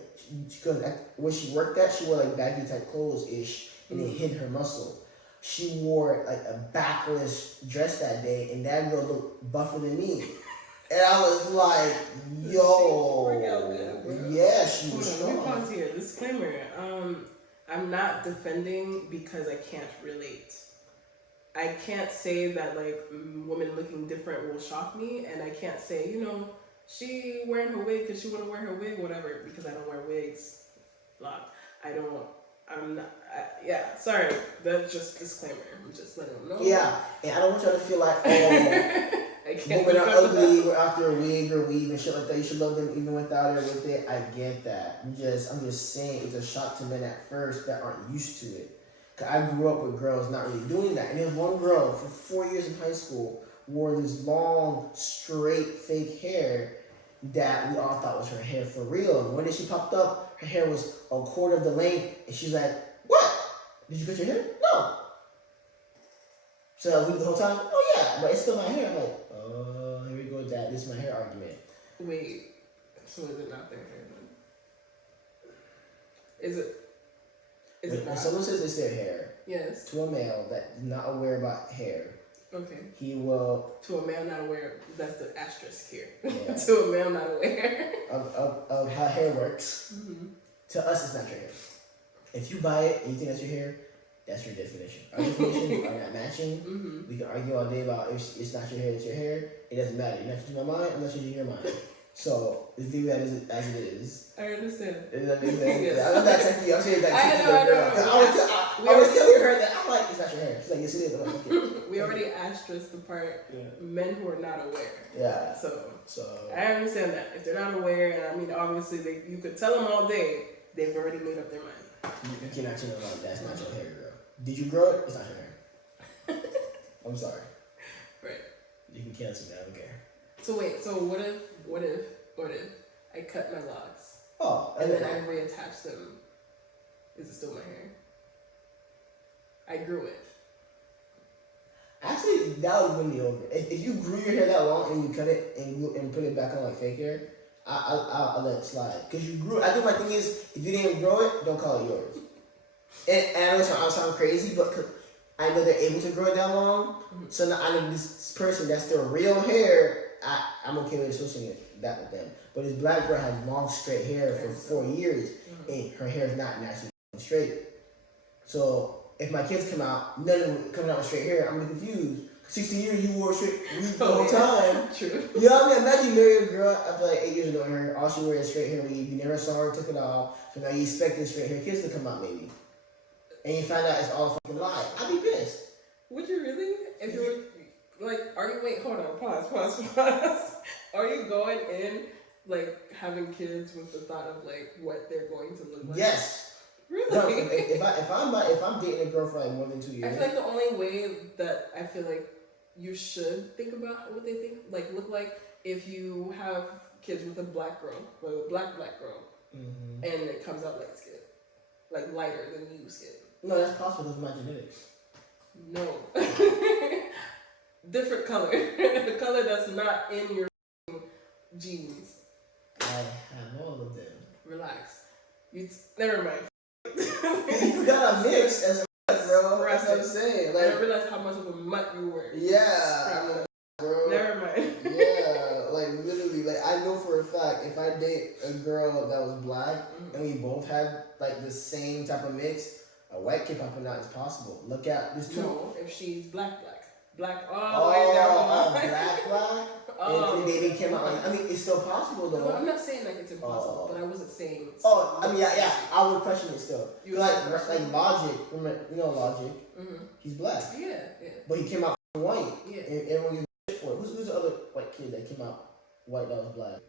because where she worked at, she wore like baggy type clothes ish, and it hid her muscle. She wore like a backless dress that day, and that girl looked buffer than me. And I was like, yo, yeah, she was strong. Let me pause here. Disclaimer. I'm not defending because I can't relate. I can't say that like women looking different will shock me, and I can't say, she wearing her wig because she want to wear her wig, whatever, because I don't wear wigs. Sorry, that's just disclaimer. I'm just letting them know. Yeah, and I don't want y'all to feel like, women are ugly, we're after a wig or weave and shit like that. You should love them even without it or with it. I get that. I'm just saying it's a shock to men at first that aren't used to it. Cause I grew up with girls not really doing that. And there was one girl for 4 years in high school wore this long, straight, fake hair that we all thought was her hair for real. And when she popped up, her hair was a quarter of the length, and she's like, "What? Did you cut your hair?" "No." So I was the whole time, "Oh yeah, but it's still my hair." I'm like, "Oh, here we go with that. This is my hair argument." Wait, so is it not their hair then? Is it When not? someone says it's their hair, Yes. to a male that is not aware about hair, Okay. he will, To a male not aware, that's the asterisk here. Yeah. To a male not aware. of how hair works. To us, it's not your hair. If you buy it and you think that's your hair, that's your definition. Our definition are not matching. We can argue all day about if it's not your hair, it's your hair. It doesn't matter. You're not changing my mind, I'm not changing your mind. So, let's leave that as it is. I understand. Does that make sense? Yes. I'm not technically, I'm saying that I to know, the I girl. know. 'Cause I was telling her that, I'm like, it's not your hair. She's like, yes it is. I'm like, okay. We already asterisked the part men who are not aware. Yeah. So I understand that. If they're not aware, and I mean obviously you could tell them all day, they've already made up their mind. You cannot change your mind. That's not your hair, girl. Did you grow it? It's not your hair. I'm sorry. Right. You can cancel me. I don't care. So wait. So what if I cut my locks Oh, and then I reattach them? Is it still my hair? I grew it. Actually, that would win me over. If you grew your hair that long and you cut it and put it back on like fake hair, I'll let it slide. Because you grew. I think my thing is, if you didn't grow it, don't call it yours. And I know I sound crazy, but I know they're able to grow it that long. So now I know this person that's their real hair. I'm okay with associating that with them. But this black girl has long straight hair for 4 years, and her hair is not naturally straight. So if my kids come out, none of them coming out with straight hair, I'm gonna be confused. 16 years, you wore straight weave the whole time. True. You know what I mean? Imagine you marry a girl after like 8 years of knowing her. All she wore is straight hair weave. You never saw her, took it off. So now you expecting straight hair kids to come out maybe. And you find out it's all a fucking lie. I'd be pissed. Would you really? If you were like, are you hold on, pause. Are you going in like having kids with the thought of like what they're going to look like? Yes. Really? No, if I'm dating a girl for like more than 2 years. I feel like the only way that I feel like you should think about what they look like if you have kids with a black girl, like a black girl, and it comes out light skin, like lighter than you skin. No, that's possible with my genetics. No. Different color. A color that's not in your genes. I have all of them. Relax. Never mind. You forgot I mixed as a bro. That's what I'm saying. Like, I didn't realize how much of a mutt you were. Yeah, bro. Never mind. Yeah, like literally, like I know for a fact if I date a girl that was black and we both had like the same type of mix, a white kid popping out is possible. Look at this too. No, if she's black. Black black. And the baby came out. I mean, it's still possible though. No, I'm not saying like it's impossible, but I wasn't saying. I mean, yeah, I would question it still. Like Logic, remember, you know Logic? He's black. Yeah. But he came out white. Yeah. And everyone gives shit for it. Who's the other white kid that came out white that was black?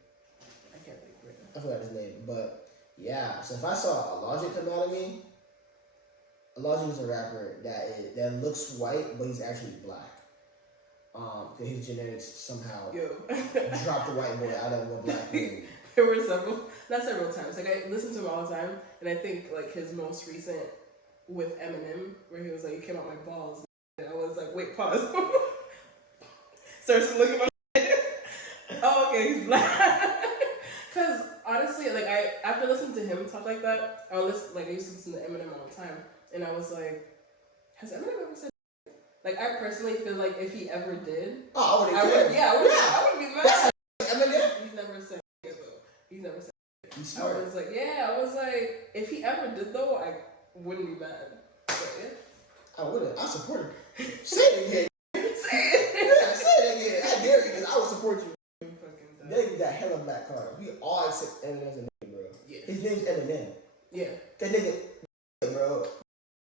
I can't think of it. I forgot his name, but yeah. So if I saw a Logic come out of me, a Logic is a rapper that looks white, but he's actually black. His genetics somehow dropped the white boy out of a black man. There were not several times. Like I listen to him all the time, and I think like his most recent with Eminem, where he was like, "You came out my balls," and I was like, "Wait, pause." Starts to look at my. Oh, okay, he's black. Because honestly, like after listening to him talk like that, I used to listen to Eminem all the time, and I was like, has Eminem ever said? Like I personally feel like if he ever did, I would be mad. Eminem. He's never said it though. He's never said it. He's smart. I was like, if he ever did though, I wouldn't be mad. But yeah. I wouldn't. I support him. Say it again. Say it. Say it again. I dare you because I would support you. Nigga got hella black card. We all accept Eminem as a nigga, bro. Yeah. His name's Eminem. Yeah. That nigga, bro.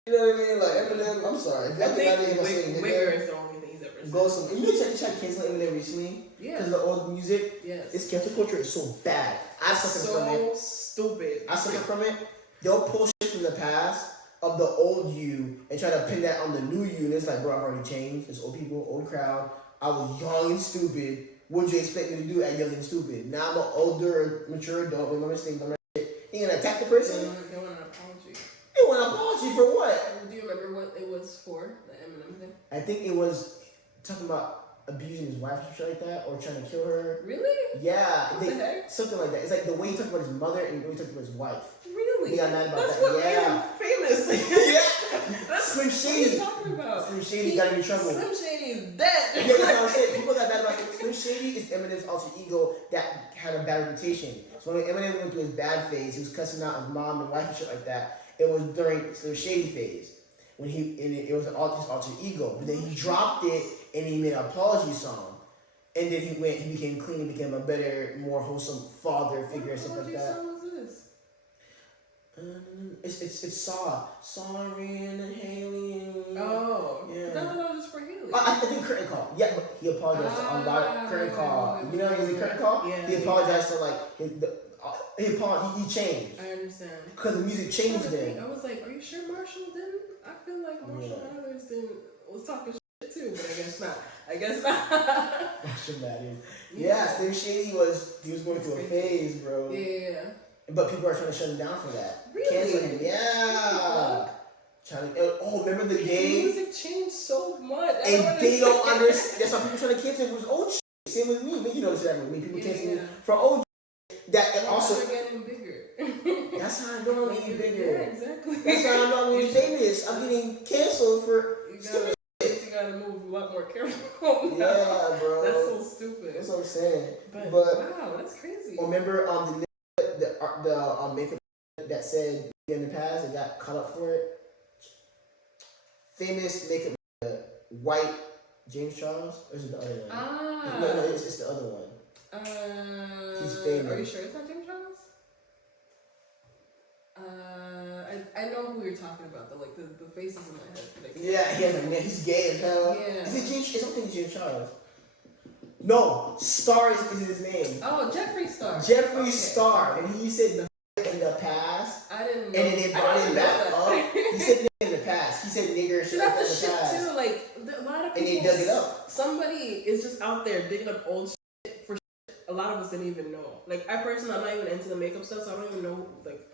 You know what I mean? Like Eminem, I'm sorry. I think Wigger is the only thing he's ever said. Go some. You try to cancel Eminem recently? Yeah. Because of the old music? Yes. This cancel culture is so bad. I suffer from it. So stupid. I suffer from it. They'll pull shit from the past of the old you and try to pin that on the new you. And it's like, bro, I've already changed. It's old people, old crowd. I was young and stupid. What would you expect me to do at young and stupid? Now I'm an older, mature adult with my mistakes, my shit. You gonna attack the person? They want an apology. They want an apology for what? Do you remember what it was for, the Eminem thing? I think it was talking about abusing his wife or shit like that, or trying to kill her. Really? Yeah. What the heck? Something like that. It's like the way he talked about his mother and the way he talked about his wife. Really? He got mad about That's that. what made him famous. Yeah. That's Slim Shady. What are you talking about? Slim Shady got in trouble. Slim Shady is dead. Yeah, you know what I'm saying? People got mad about it. Slim Shady is Eminem's alter ego that had a bad reputation. So when Eminem went through his bad phase, he was cussing out his mom and wife and shit like that. It was during Slim Shady phase. When it was his alter ego. But then he dropped it and he made an apology song. And then he became clean and became a better, more wholesome father figure and stuff like that. What song was this? It's Sorry and Haley. Oh. Yeah. I thought that was just for Haley. I think Curtain Call. Yeah, but he apologized to a lot of Curtain Call. You know what I mean? Curtain Call? Yeah. He apologized to he changed. I understand. Because the music changed then. I was like, are you sure Marshall didn't? I feel like Marshall Mathers was talking shit too, but I guess not. Marshall Mathers. Yeah, Slim Shady was going through a phase, bro. Yeah. But people are trying to shut him down for that. Really? Cancel him. Yeah. Remember the game? Music changed so much. And they don't understand. That's why people trying to cancel him for his old shit. Same with me. You know that with me. People cancel me for old shit. That and also. They're getting bigger. That's how I know I'm getting bigger. Yeah, exactly. That's how I know I'm getting famous. I'm getting canceled for stupid shit. You gotta move a lot more careful. Yeah, bro. That's so stupid. That's what I'm saying. But wow, that's crazy. Remember the makeup that said in the past and got caught up for it? Famous makeup, white James Charles? Or is it the other one? Ah. No, it's the other one. He's famous. Are you sure it's not James Charles? I know who you're talking about. The faces in my head. Like, Yeah, he has like, he's gay as hell. Yeah. Is it James? I don't think it's James Charles. No, Star is his name. Oh, Jeffree Star. Jeffree Star, and he said in the past. I didn't know. And then they brought him back up. He said nigger in the past. He said nigger See, that's in the the shit past. too. Like a lot of people. And they dug it up. Somebody is just out there digging up old shit for shit a lot of us didn't even know. Like I personally, I'm not even into the makeup stuff, so I don't even know. Like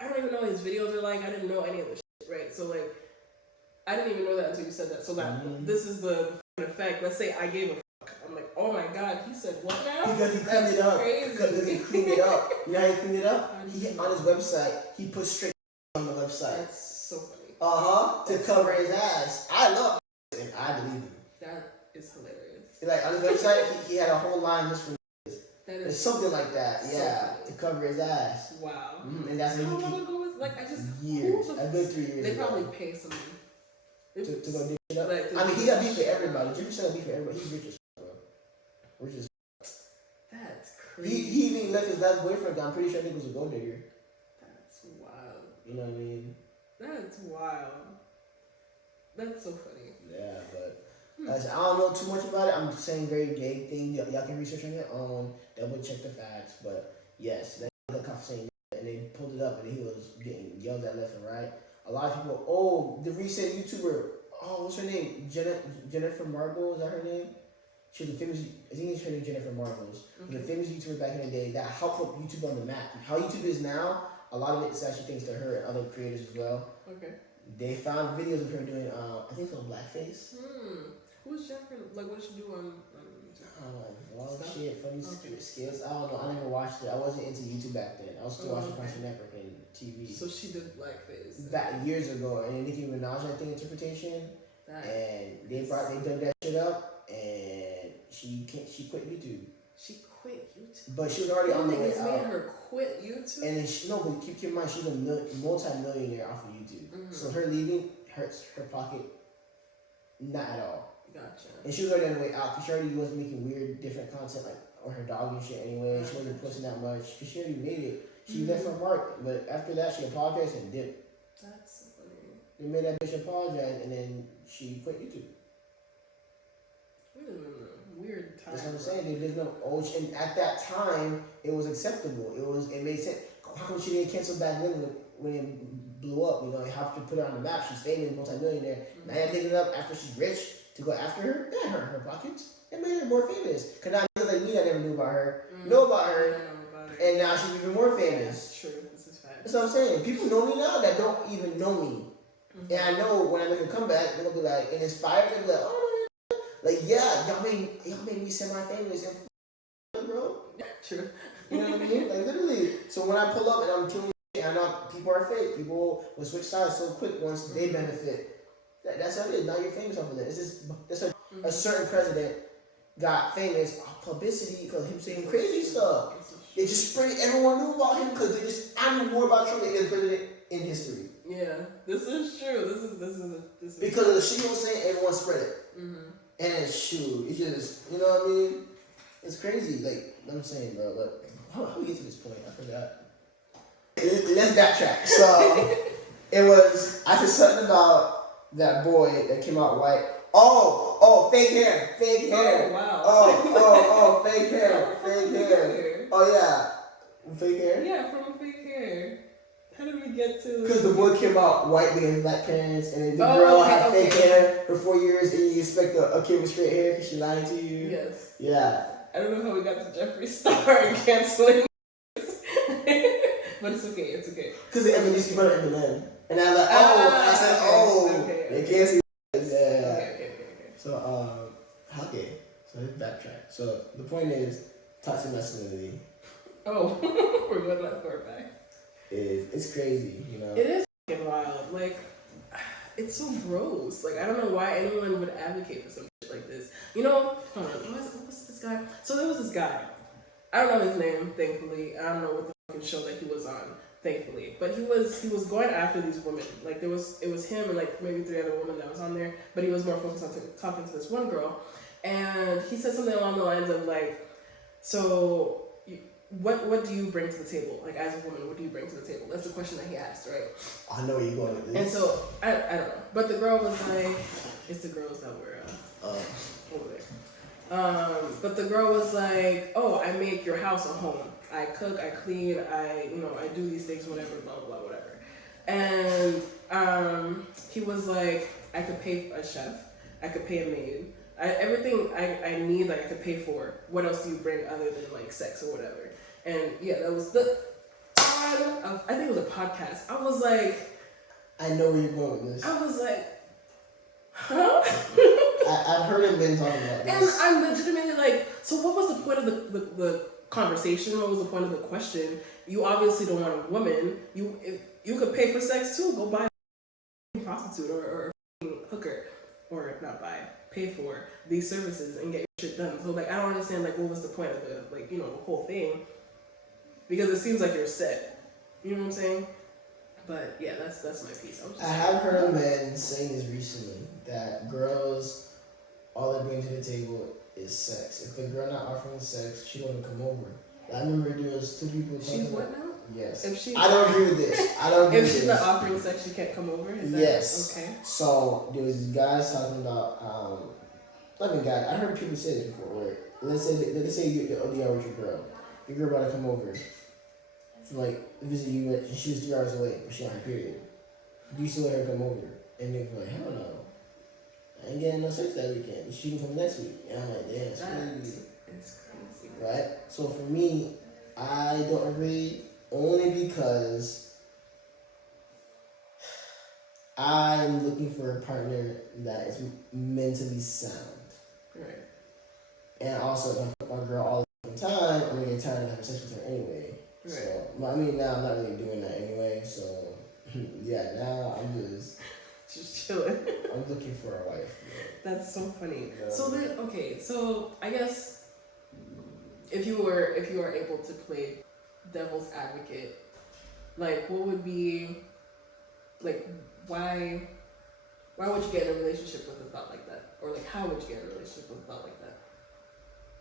I don't even know what his videos are like. I didn't know any of the shit, right? So like I didn't even know that until you said that. So that this is the effect. Let's say I gave a fuck. I'm like, oh my god, he said what now? Because he cleaned it up. Crazy. Because he cleaned it up. You know how he cleaned it up? He on his website, he put straight on the website. That's so funny. To cover his ass. I love and I believe him. That is hilarious. Like on his website, he had a whole line just for That it's is something like that. so Yeah, funny. to cover his ass. Wow. And that's How what long he ago was like I just years. who the A good 3 years. They ago. probably pay someone to go dig it up. Like, to I mean, do he got that beef for shit. everybody. Jeffrey got beef for everybody. He's rich as fuck, bro. Rich as That's he crazy. even left his last boyfriend. I'm pretty sure I think was a gold digger. That's wild. You know what I mean? That's wild. That's so funny. Yeah, but I don't know too much about it. I'm just saying very vague things. Y'all can research on your own. Double check the facts. But yes, that's the conversation. And they pulled it up, and he was getting yelled at left and right. A lot of people. Oh, the recent YouTuber. Oh, what's her name? Jennifer Marbles. Is that her name? She's a famous. I think it's her name, Jennifer Marbles. Okay. The famous YouTuber back in the day that helped put YouTube on the map. How YouTube is now, a lot of it is actually thanks to her and other creators as well. Okay. They found videos of her doing, I think it's on blackface. Who's Jennifer? Like, what did she do on Vlog stuff? shit, funny Okay. skits. I don't know. I never watched it. I wasn't into YouTube back then. I was still watching Cartoon Network and TV. So she did blackface. Back years ago, and then Nicki Minaj, I think, interpretation, and they dug that shit up, and she quit YouTube. She quit YouTube. But she was already on the way Niggas out. made her quit YouTube. And then but keep in mind, she's a multi-millionaire off of YouTube. So her leaving hurts her pocket, not at all. Gotcha. And she was already on the way out because she already wasn't making weird, different content like on her dog and shit anyway. She wasn't posting that much because she already made it. She left her mark, but after that, she apologized and dipped. That's funny. They made that bitch apologize, and then she quit YouTube. We live in a weird time. That's what I'm saying. There's no and at that time, it was acceptable. It made sense. How come she didn't cancel back when it blew up? You know, you have to put her on the map. She's famous, multi-millionaire. Now you're taking it up after she's rich to go after her. That hurt her pockets. It made her more famous. Cause now niggas like me that never knew about her, know about her, and now she's even more famous. That's true. This is fact. That's what I'm saying. People know me now that don't even know me. And I know when I make a comeback, they're gonna be like, and it's fire. They'll be like, oh, like yeah, y'all made me semi-famous, and bro. True. You know what I mean? Like literally. So when I pull up and I'm killing, and I know people are fake. People will switch sides so quick once they benefit. That's how it is. Now you're famous off of that. It's just that's a certain president got famous off publicity because him saying crazy stuff. They just spread it. Everyone knew about him because I knew more about Trump than any president in history. Yeah, this is true. This is Because of the shit he was saying, everyone spread it. And shoot, it's just, you know what I mean? It's crazy. Like I'm saying, bro. But how we get to this point? I forgot. Let's backtrack. So I said something about that boy that came out white. Oh, fake hair. Oh, wow. Oh, fake hair. Oh yeah, fake hair. Yeah, from fake hair. How did we get to? Because the boy came out white with his black parents, and then the girl had fake hair for 4 years, and you expect a kid with straight hair because she lied to you. Yes. Yeah. I don't know how we got to Jeffree Star and canceling this. But it's okay. It's okay. Because Eminem used to go to Eminem, and I was like, okay. they can't see. Yeah. Okay. So So let's backtrack. So the point is, toxic masculinity. Oh, we're going that far back. It's crazy, you know. It is fucking wild. Like, it's so gross. Like, I don't know why anyone would advocate for some shit like this. You know, hold on. What's this guy? So there was this guy. I don't know his name, thankfully. I don't know what the show that he was on, thankfully. But he was going after these women. Like it was him and like maybe 3 other women that was on there, but he was more focused on talking to this one girl, and he said something along the lines of like, so. What do you bring to the table? Like as a woman, what do you bring to the table? That's the question that he asked, right? I know where you're going with this. And so I don't know, but the girl was like, it's the girls that were over there. But the girl was like, oh, I make your house a home. I cook, I clean, I do these things, whatever, blah blah blah, whatever. And he was like, I could pay a chef, I could pay a maid. Everything I need, like I could pay for. What else do you bring other than like sex or whatever? And yeah, that was I think it was a podcast. I was like, I know where you're going with this. I was like, huh? I've heard of men talking about this. And I'm legitimately like, so what was the point of the conversation? What was the point of the question? You obviously don't want a woman. You could pay for sex too. Go buy a prostitute or a hooker, or not buy, pay for these services and get your shit done. So like, I don't understand like what was the point of the whole thing. Because it seems like you're set. You know what I'm saying? But yeah, that's my piece. I have heard of men saying this recently, that girls, all they bring to the table is sex. If the girl not offering sex, she don't even come over. I remember there was 2 people talking She's what now? Yes. I don't agree with this. I don't agree with this. If she's not offering sex, she can't come over? Is that yes. Okay. So there was these guys talking about, not even guys, I heard people say this before, where let's say you're ODR with your girl. Your girl about to come over to like visit you, and she was 3 hours away, but she on her period. Do you still let her come over? And they're like, hell no. I ain't getting no sex that weekend. She can come next week. And I'm like, damn, it's crazy. It's crazy. Right? So for me, I don't agree only because I'm looking for a partner that is mentally sound. Right. And also, if I fuck my girl all the time, I'm gonna get tired of having sex with her anyway. Right. So, I mean, now I'm not really doing that anyway. So, yeah, now I'm just chilling. I'm looking for a wife. Yeah. That's so funny. Yeah. So then, okay, so I guess if you were able to play devil's advocate, like what would be, like why would you get in a relationship with a thought like that, or like how would you get in a relationship with a thought like that?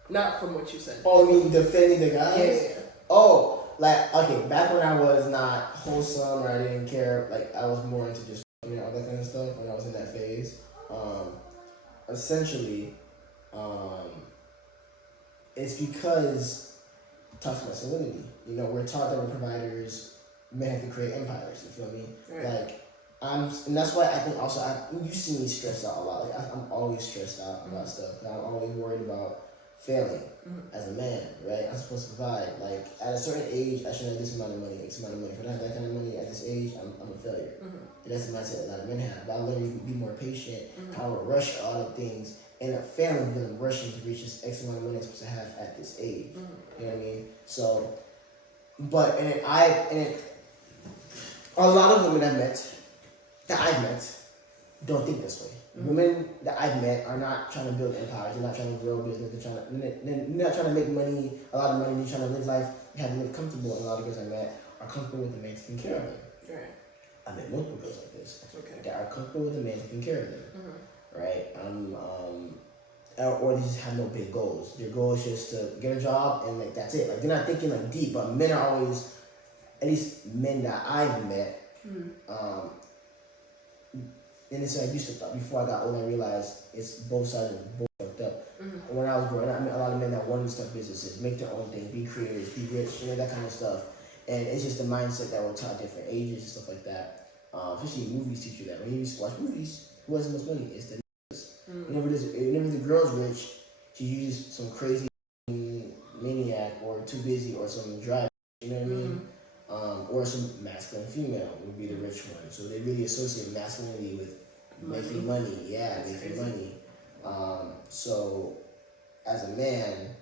Not from what you said. Oh, you mean defending the guys? Yeah. Oh. Like, okay, back when I was not wholesome or I didn't care, like, I was more into just all that kind of stuff when I was in that phase. Essentially, it's because toxic masculinity. You know, we're taught that we're providers, men have to create empires, you feel me? Right. Like, and that's why I think also, you see me stressed out a lot. Like, I'm always stressed out about stuff. I'm always worried about failing as a man, right? I'm supposed to provide. Like, at a certain age, I should have this amount of money, X amount of money. If I don't have that kind of money at this age, I'm a failure. And that's the mindset a lot of men have. But I learned to be more patient. I would rush a lot of things, end up failing because I'm rushing to reach this X amount of money I'm supposed to have at this age. You know what I mean? So, but, and a lot of women that I've met, don't think this way. Women that I've met are not trying to build empires. They're not trying to grow a business. They're not trying to make money, a lot of money. They're trying to live life, have to live comfortable. And a lot of girls I met are comfortable with the man taking care of them. Right. I met multiple girls like this. Okay. That are comfortable with the man taking care of them. Right. Or they just have no big goals. Their goal is just to get a job and like that's it. Like they're not thinking like deep. But men are always, at least men that I've met, and it's I used to thought before I got old, I realized it's both sides of both fucked up. When I was growing up, I met a lot of men that wanted to start businesses, make their own thing, be creative, be rich, that kind of stuff. And it's just the mindset that we're taught at different ages and stuff like that. Especially movies teach you that. When you used to watch movies, who has the most money? It's the niggas. Whenever the girl's rich, she uses some crazy maniac or too busy or some dry. You know what I mean? Or some masculine female would be the rich one. So they really associate masculinity with making money. Yeah, That's making crazy. money. So as a man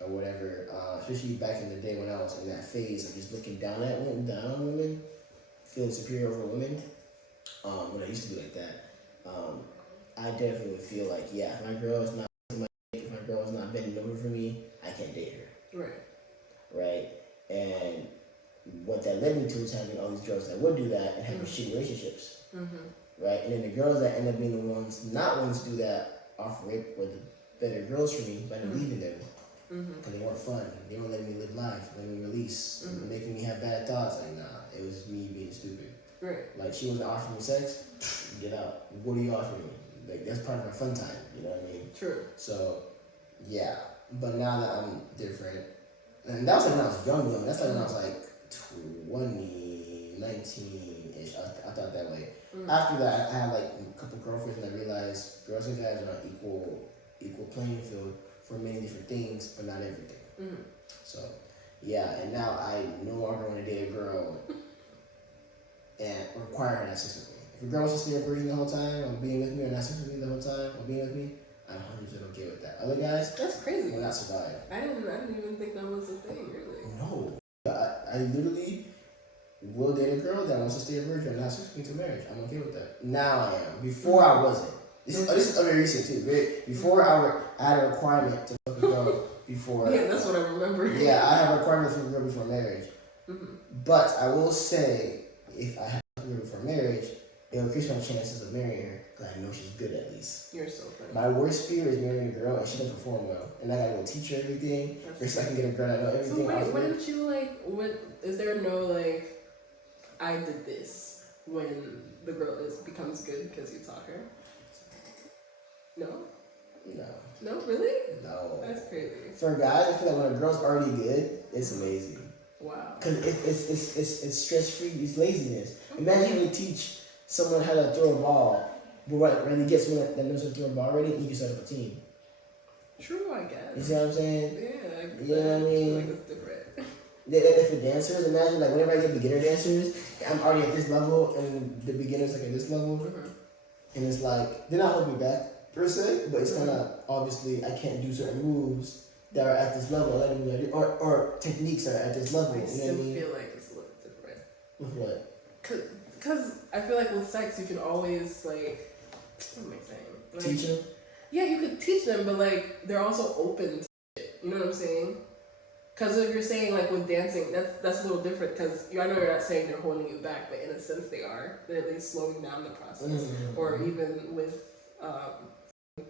or whatever, especially back in the day when I was in that phase of just looking down on women, feeling superior over women, when I used to be like that, I definitely would feel like, yeah, if my girl is not bending over for me, I can't date her. Right. Right? And what that led me to was having all these girls that would do that and having shitty relationships. Right? And then the girls that end up being the ones not wanting to do that off rip were the better girls for me, but I'm leaving them. Because they weren't fun. They weren't letting me live life, letting me release, making me have bad thoughts. Like, nah, it was me being stupid. Right. Like, she wasn't offering me sex, get out. What are you offering me? Like, that's part of our fun time, you know what I mean? True. So, yeah. But now that I'm different, and that was like when I was young. That's like when I was like 20, 19-ish. I thought that way. After that, I had like a couple girlfriends and I realized girls and guys are on equal playing field for many different things, but not everything. So, yeah, and now I no longer want to date a girl and require her to have sex with me. If a girl wants to stay a virgin the whole time, or being with me, or not sex with me the whole time, or being with me, I'm 100% okay with that. Other guys, that's crazy. Will not survive. I didn't even think that was a thing, really. No, I literally will date a girl that wants to stay a virgin and not sex with me to marriage. I'm okay with that. Now I am. Before I wasn't. This is very recent too. Right? Before I had a requirement to fuck a girl before. Yeah, that's what I remember. Yeah, I have a requirement to fuck a girl before marriage. But I will say, if I have a girl before marriage, it will increase my chances of marrying her because I know she's good at least. You're so funny. My worst fear is marrying a girl and she doesn't perform well, and I gotta go teach her everything. Versus I can get a girl that knows everything. So wait, wouldn't you like? Is there no like? I did this when the girl becomes good because you taught her. No. No, really? No. That's crazy. For guys, I feel like when a girl's already good, it's amazing. Wow. Because it's stress free. It's laziness. Imagine when you teach someone how to throw a ball, but when you get someone that knows how to throw a ball already, you can start up a team. True, I guess. You see what I'm saying? Yeah. You know what I mean? Like it's different. If for dancers, imagine like whenever I get beginner dancers, I'm already at this level, and the beginners like at this level, and it's like they're not holding me back per se, but it's kind of obviously I can't do certain moves that are at this level, or techniques that are at this level. I You know still what I mean? feel like it's a little different. With what? Because I feel like with sex, you can always like, what am I saying? Like, Teach them? Yeah, you could teach them, but like they're also open to it. You know what I'm saying? Because if you're saying like with dancing, that's a little different. Because I know you're not saying they're holding you back, but in a sense they are. They're at least slowing down the process. Or even with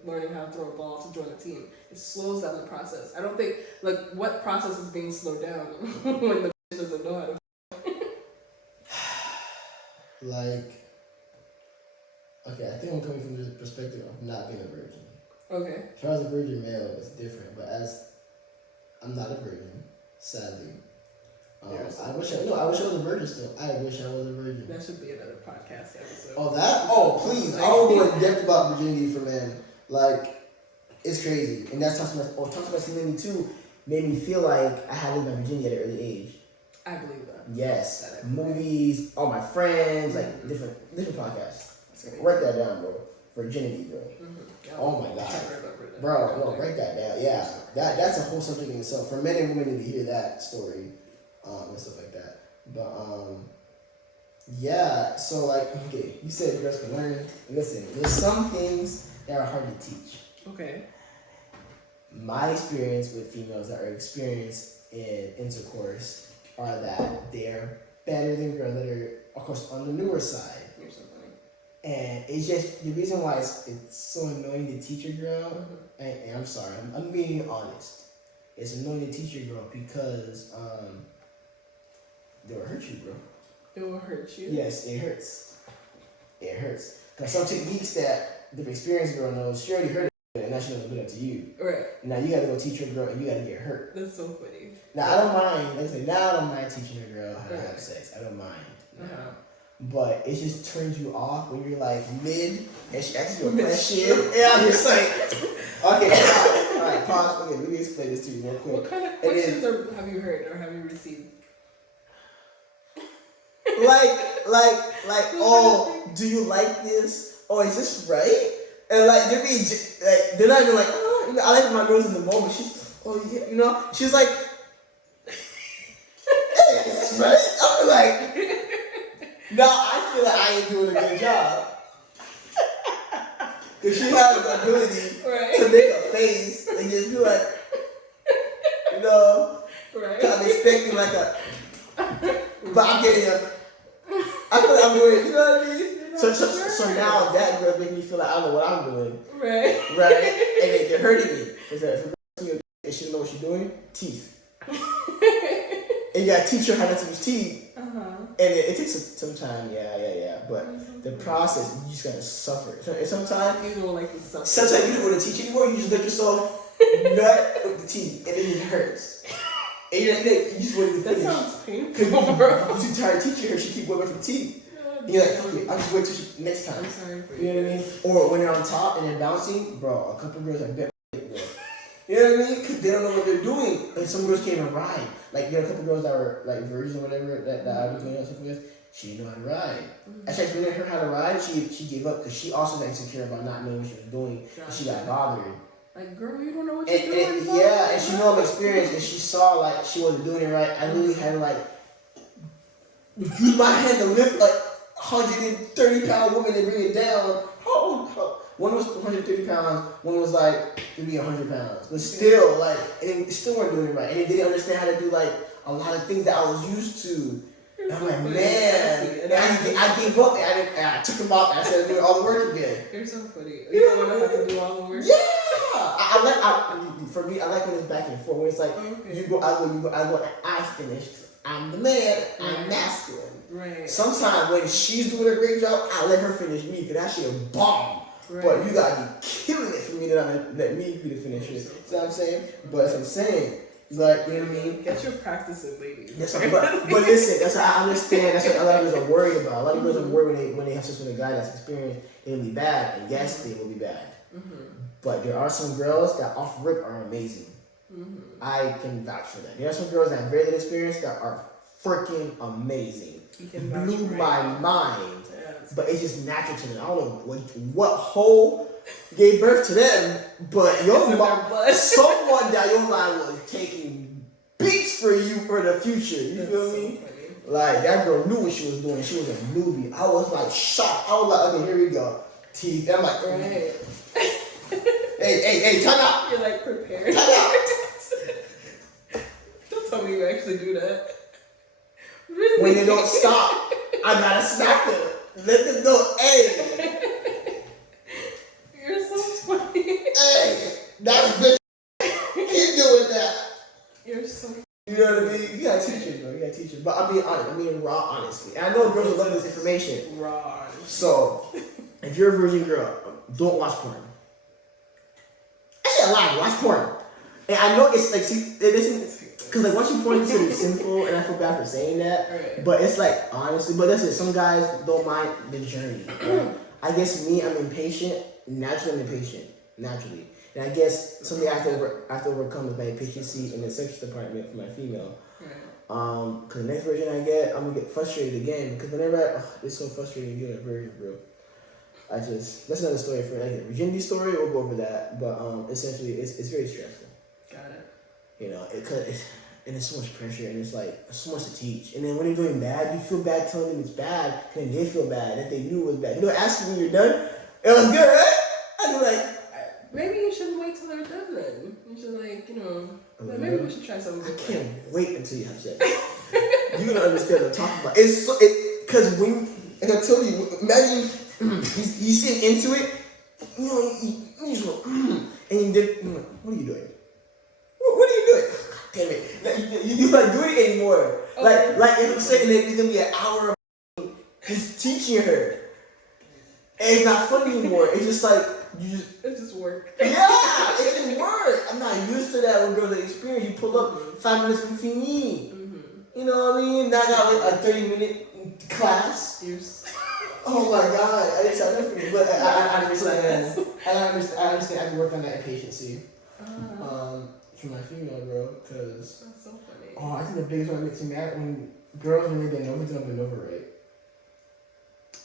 learning how to throw a ball to join a team, it slows down the process. I don't think like what process is being slowed down when the doesn't know how to. Like, okay, I think I'm coming from the perspective of not being a virgin. Okay. If I was a virgin male, it's different. But as I'm not a virgin, sadly. I wish I was a virgin still. I wish I was a virgin. That should be another podcast episode. Oh, that? Oh, please. I will go in depth about virginity for men. Like, it's crazy. And that's talking about masculinity too made me feel like I had to live my virginity at an early age. I believe that. Yes. Movies, all my friends, like different podcasts. Write that down, bro. Virginity, bro. Oh my god. Bro, no, write that down. Yeah. That's a whole subject in itself. For men and women need to hear that story. And stuff like that. But yeah, so like, okay, you said girls can learn. Listen, there's some things that are hard to teach. Okay. My experience with females that are experienced in intercourse are that they're better than girls that are, of course, on the newer side. You're so funny. And it's just, the reason why it's so annoying to teach a girl, and I'm sorry, I'm being honest. It's annoying to teach a girl because they'll hurt you, bro. It will hurt you? Yes, it hurts. It hurts. Because some techniques that the experienced girl knows, she already heard it, and now she doesn't put it to you. Right. Now you gotta go teach her girl, and you gotta get hurt. That's so funny. Now I don't mind, like I say, now I don't mind teaching a girl how to have sex. I don't mind. But it just turns you off when you're like mid, and she asks you a question. Yeah, I'm just like, okay, alright, pause. Okay, let me explain this to you real quick. What kind of questions have you heard or have you received? like, oh, do you like this? Oh, is this right? And like, they're not even like, oh, you know, I like my girls in the moment. She's, oh yeah, you know, she's like, hey, is this right? I'm like, no, I feel like I ain't doing a good job. Because she has the ability to make a face and just be like, you know, Right. I'm expecting like a, but I'm getting a. I feel like I'm doing, you know what I mean? So now that girl make me feel like I don't know what I'm doing. Right. Right? And they're hurting me. If a girl and she don't know what she's doing, teeth. And you gotta teach her how not to use teeth. And it takes some time, yeah. But the process, you just gotta suffer. And sometimes you don't like to suffer. Sometimes you don't want to teach anymore. You just let yourself nut with the teeth, and then it hurts. And you just want to finish. That sounds painful, bro. You're too tired teaching her. She keep going for teeth. You're like, fuck it, I'll just wait till next time. I'm sorry for you. You know what I mean? Or when they're on top and they're bouncing, bro, a couple girls are bet. You know what I mean? Because they don't know what they're doing. And some girls can't even ride. Like, there are a couple girls that were, like, virgins or whatever that I was going on something with. She didn't know how to ride. Actually, I explained to her how to ride. She gave up because she also got insecure about not knowing what she was doing. And she got bothered. Like, girl, you don't know what you're doing. Yeah, and she knew I'm experienced, and she saw, like, she wasn't doing it right. I literally had to, like, use my hand to lift, like, 130-pound woman and bring it down. One was 130 pounds, one was like maybe 100 pounds. But still, like, and still weren't doing it right. And they didn't understand how to do, like, a lot of things that I was used to. And I'm like, man. And I gave up, and I took them off, and I started doing all the work again. You're so funny. You don't want to have to do all the work? Yeah! For me, I like when it's back and forth. When it's like, you go, I go, I finished. I'm the man, I'm masculine. Right. Sometimes when she's doing a great job, I let her finish me, because that shit a bomb. Right. But you gotta be killing it for me to not let me be the finisher. You know what I'm saying? But that's what I'm saying. Like, you know what I mean? Get your practice in, ladies. But listen, that's what I understand. That's what a lot of girls are worried about. A lot of girls are worried when they have sex with a guy that's experienced, it'll be bad. And yes, they will be bad. But there are some girls that off rip are amazing. I can vouch for that. There are some girls that have very little experience that are freaking amazing. Blew my mind. But it's just natural to them. I don't know what hole gave birth to them, but someone down your line was taking beats for you for the future. You feel me? So like, that girl knew what she was doing. She was a newbie. I was like shocked. I was like, okay, here we go. Teeth. I'm like, right. Hey, time out. You're like prepared. Time out. Don't tell me you actually do that. Really? When they don't stop, I gotta smack them. Let them know, hey. You're so funny. Hey, that's bitch. Keep doing that. You're so funny. You know what I mean? You gotta teach it, bro. You gotta teach it. But I'm being honest. I'm being raw, honestly. And I know girls love this information. Raw. So, if you're a virgin girl, don't watch porn. I ain't lying. Watch porn. And I know it's like, see, it isn't. Because, like, watching porn is sort of sinful, and I feel bad for saying that. Right. But it's like, honestly, but listen, some guys don't mind the journey. Right? I guess me, I'm impatient. Naturally, I'm impatient. Naturally. And I guess something I have to overcome is my impatience in the sex department for my female. Right. Because the next version I get, I'm going to get frustrated again. Because whenever it's so frustrating getting a virgin, bro. That's another story for like a virginity story. We'll go over that. But essentially, it's very stressful. Got it. You know, and it's so much pressure, and it's like so much to teach. And then when they're doing bad, you feel bad telling them it's bad, and then they feel bad if they knew it was bad. You know, asking when you're done, it was good, right? And they're like, maybe you shouldn't wait till they're done then. You should, like, you know, maybe we should try something different. I can't wait until you have sex. You're gonna understand what I'm talking about. It's so, because when, and I tell you, imagine he's sitting into it, you know, you just go, and you did, what are you doing? What are you doing? Damn it. Like, you're not doing it anymore. Okay. Like if I'm saying that it's going to be an hour of just teaching her. And it's not fun anymore. It's just like, it just work. Yeah, it just work. I'm not used to that when girls are experienced. You pull up 5 minutes with me. You know what I mean? Now I got like a 30-minute class. Oh my God. I didn't sign up for it. But I understand. I understand. I can work on that impatience. For my female girl, because that's so funny. I think the biggest one that makes me mad when girls when they bend over, they don't bend over right.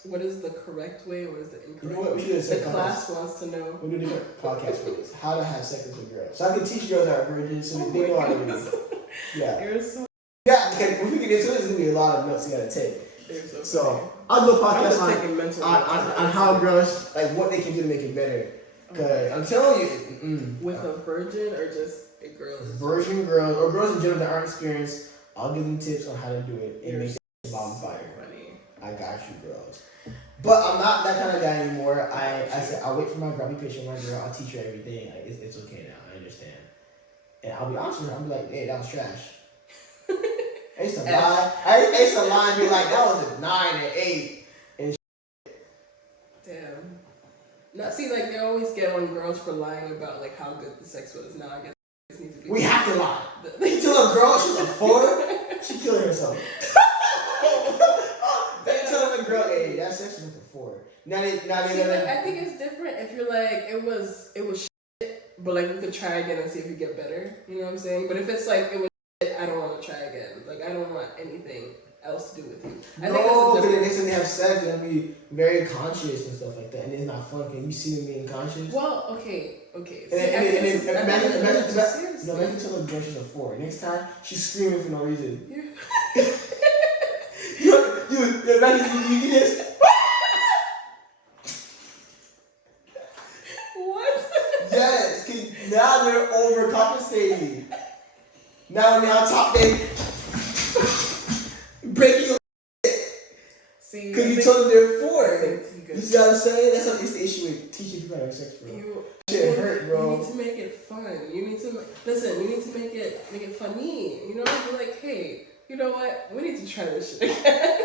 What is the correct way? What is the incorrect? You know what? We should have said the class wants to know. We do different podcasts for this. How to have sex with a girl. So I can teach girls how to virgin, so they know how to do it. Yeah. You're so. Yeah, because if we get into it, it's gonna be a lot of notes you gotta take. So I'll do a podcast on how girls, like, what they can do to make it better. Because I'm telling you, with a virgin or just a girl is virgin girls or girls in general that aren't experienced, I'll give them tips on how to do it and make it bonfire. Funny. I got you, girls. But I'm not that kind of guy anymore. I said I'll wait for my girl. I'll be patient with my girl. I'll teach her everything. Like, it's okay now. I understand. And I'll be honest with her. I'll be like, hey, that was trash. I used to lie. I used to lie and be like, that was a 9 and 8. And damn. Not see, like they always get on girls for lying about like how good the sex was. Now I guess it needs to be. We have to lie. You tell a girl she's a 4, she killing herself. They tell a girl, hey, that sex was a 4. Now they see, like, I think it's different if you're like it was shit, but like we could try again and see if we get better. You know what I'm saying? But if it's like it was shit, I don't want to try again. Like I don't want anything else to do with you. I think but the next time they have sex, they're gonna be very conscious and stuff like that, and it's not fun. Can you see them being conscious? Well, okay. And then imagine tell a girl she's a 4. Next time she's screaming for no reason. Yeah. you imagine you just. What? Yes, 'cause now they're overcompensating. Now when they're on top, they break your. See, because you told them they're 4. You see what I'm saying? That's what it's the issue with teaching people how to have sex, bro. Shit hurt, bro. You need to make it fun. You need to listen. You need to make it funny. You know, be like, hey, you know what? We need to try this shit again.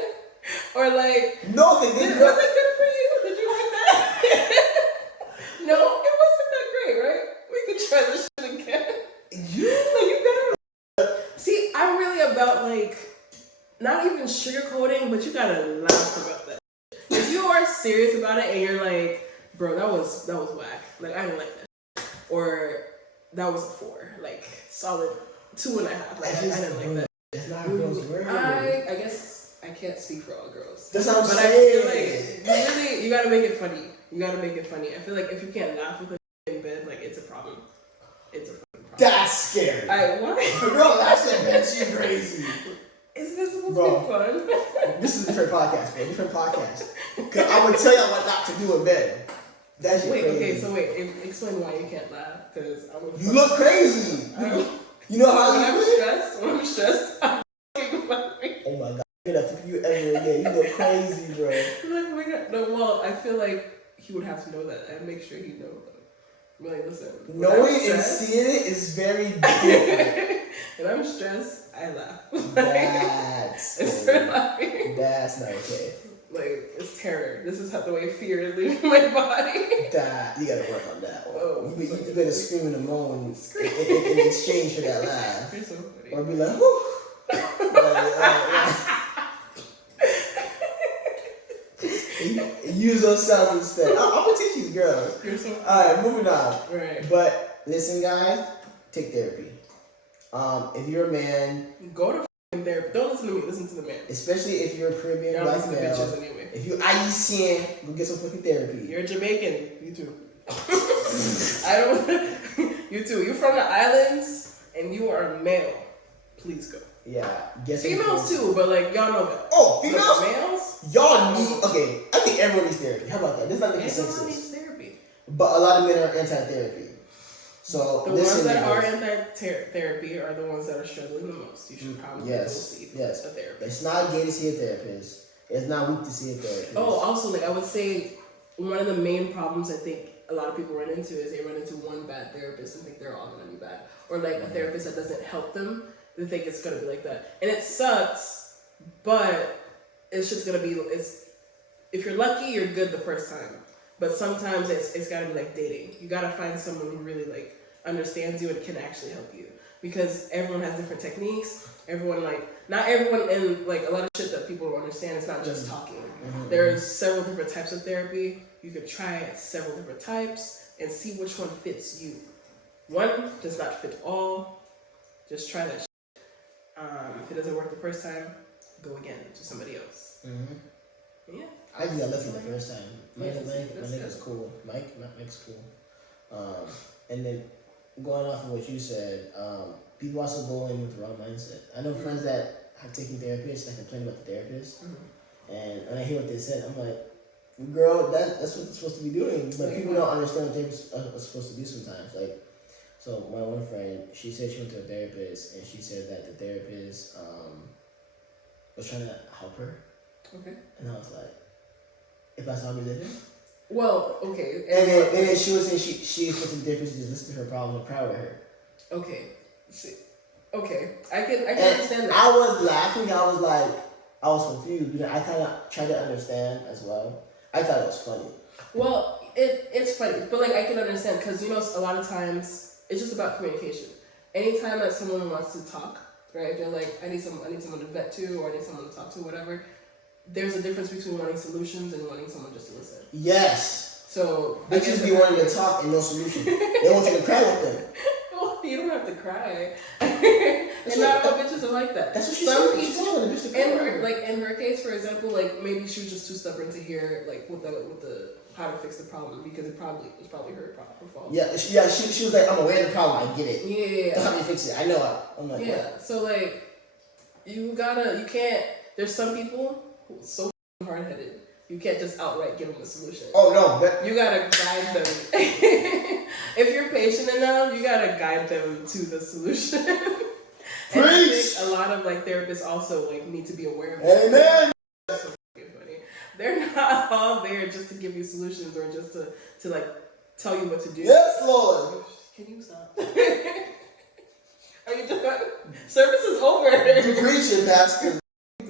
Or like, no, they didn't. Was it good for you? Did you like that? No, it wasn't that great, right? We could try this shit again. You gotta see. I'm really about like not even sugarcoating, but you gotta laugh about that. If you are serious about it and you're like, bro, that was whack. Like I didn't like that, or that was a 4, like solid 2.5. Like I didn't like that. That's not a girl's word. I guess I can't speak for all girls. That's what I'm but saying. I feel like you gotta make it funny. You gotta make it funny. I feel like if you can't laugh with a in bed, like it's a problem. It's a fucking problem. That's scary. What? Girl, that's in bed. She's crazy. Isn't this supposed to be fun? This is a different podcast, bro. Different podcast. Cause I'm gonna tell y'all what not to do in bed. That's crazy. Okay, so explain why you can't laugh. Cause you look crazy. You know how when I'm stressed, I'm fucking laughing. Oh my god, I'm gonna flip you ever again. You look crazy, bro. Like, oh my god. No, well, I feel like he would have to know that and make sure he knows that. I'm like, listen. Knowing and seeing it is very different. When I'm stressed, I laugh. That's I start laughing. That's not okay. Like, it's terror. This is the way fear is leaving my body. That you gotta work on that one. Oh, you better scream and moan in exchange for that laugh. You're so funny. Or be like, whoo. Use those sounds instead. I'm gonna teach these girls. You're so funny. Alright, moving on. Right. But listen, guys, take therapy. If you're a man, go to therapy. Don't listen to me. Listen to the man. Especially if you're a Caribbean You're black listen to male. bitches anyway. If you Haitian, go get some fucking therapy. You're Jamaican. You too. I don't. You too. You're from the islands and you are a male. Please go. Yeah. Get some females too, but like y'all know that. Oh, females? But males? Y'all need. Okay, I think everyone needs therapy. How about that? This is not the Everyone consensus. needs therapy. But a lot of men are anti-therapy. So the ones that are anti-therapy are the ones that are struggling the most. You should probably go see a therapist. It's not gay to see a therapist. It's not weak to see a therapist. Oh, also, like I would say, one of the main problems I think a lot of people run into is they run into one bad therapist and think they're all gonna be bad, or like a therapist that doesn't help them. They think it's gonna be like that, and it sucks. But it's just gonna be. If you're lucky, you're good the first time. But sometimes it's gotta be like dating. You gotta find someone who really like understands you and can actually help you, because everyone has different techniques. Everyone not everyone, and like a lot of shit that people don't understand. It's not just talking. Mm-hmm. There's several different types of therapy. You could try several different types and see which one fits you. One does not fit all. Just try that shit. If it doesn't work the first time, go again to somebody else. Mm-hmm. Yeah. I just got lucky the first time. My nigga's cool. Mike's cool. And then going off of what you said, people also go in with the wrong mindset. I know friends that have taken therapists that complain about the therapist, and when I hear what they said, I'm like, girl, that's what they're supposed to be doing. But people don't understand what therapists are supposed to do sometimes. Like, So my one friend, she said she went to a therapist, and she said that the therapist was trying to help her. Okay. And I was like, if that's how we live it. Well, okay. And then she was saying she expected the therapist to just listen to her problems and cry with her. Okay. See. Okay. I can understand that. I was laughing. I was confused because I kind of tried to understand as well. I thought it was funny. Well, it's funny, but like I can understand because a lot of times it's just about communication. Anytime that someone wants to talk, right? They're like, I need someone to vent to, or I need someone to talk to, whatever. There's a difference between wanting solutions and wanting someone just to listen. Yes. So bitches be wanting to talk and no solution. They want you to cry with them. Well, you don't have to cry. And not all bitches are like that. That's what she's saying. She's telling the bitch to cry. In her case, for example, like maybe she was just too stubborn to hear like with the how to fix the problem because it was probably her fault. Yeah. She was like, I'm aware of the problem. I get it. Yeah. That's how you fix it. I know it. I'm like, yeah. What? So like, you can't. There's some people who are so hard headed. You can't just outright give them a solution. Oh no, but you gotta guide them. If you're patient enough, you gotta guide them to the solution. And I think a lot of like therapists also like need to be aware of that. Amen. That's so funny. They're not all there just to give you solutions or just to like tell you what to do. Yes, Lord. Can you stop? Are you done? Service is over. You preaching, Pastor.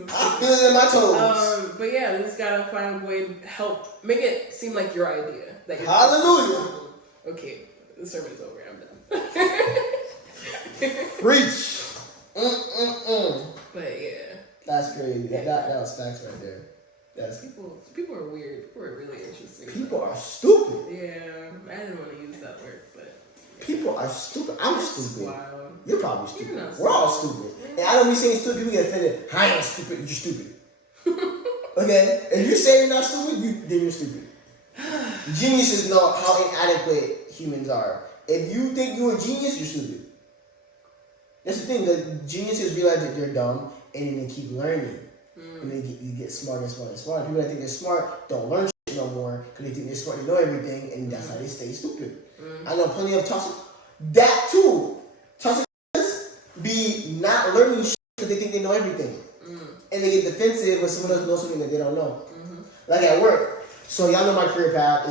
I feel it in my toes. But yeah, you just gotta find a way to help make it seem like your idea. That you're Hallelujah. Okay, the sermon is over. I'm done. Preach. But yeah, that's crazy. That was facts right there. That's people are weird. People are really interesting. People are stupid. Yeah, I didn't want to use that word, but people are stupid. I'm stupid. Wow. You're probably stupid. You're not We're all stupid. And I don't be saying stupid, people get offended. I ain't stupid, you're stupid. Okay? If you say you're not stupid, then you're stupid. Geniuses know how inadequate humans are. If you think you're a genius, you're stupid. That's the thing. The geniuses realize that they're dumb, and then they keep learning. And then you get smarter and smarter and smarter. People that think they're smart don't learn shit no more because they think they're smart, they know everything, and that's how they stay stupid. I know plenty of toxic. That too. Toxic be not learning shit because they think they know everything. And they get defensive when someone else knows something that they don't know. Like at work. So y'all know my career path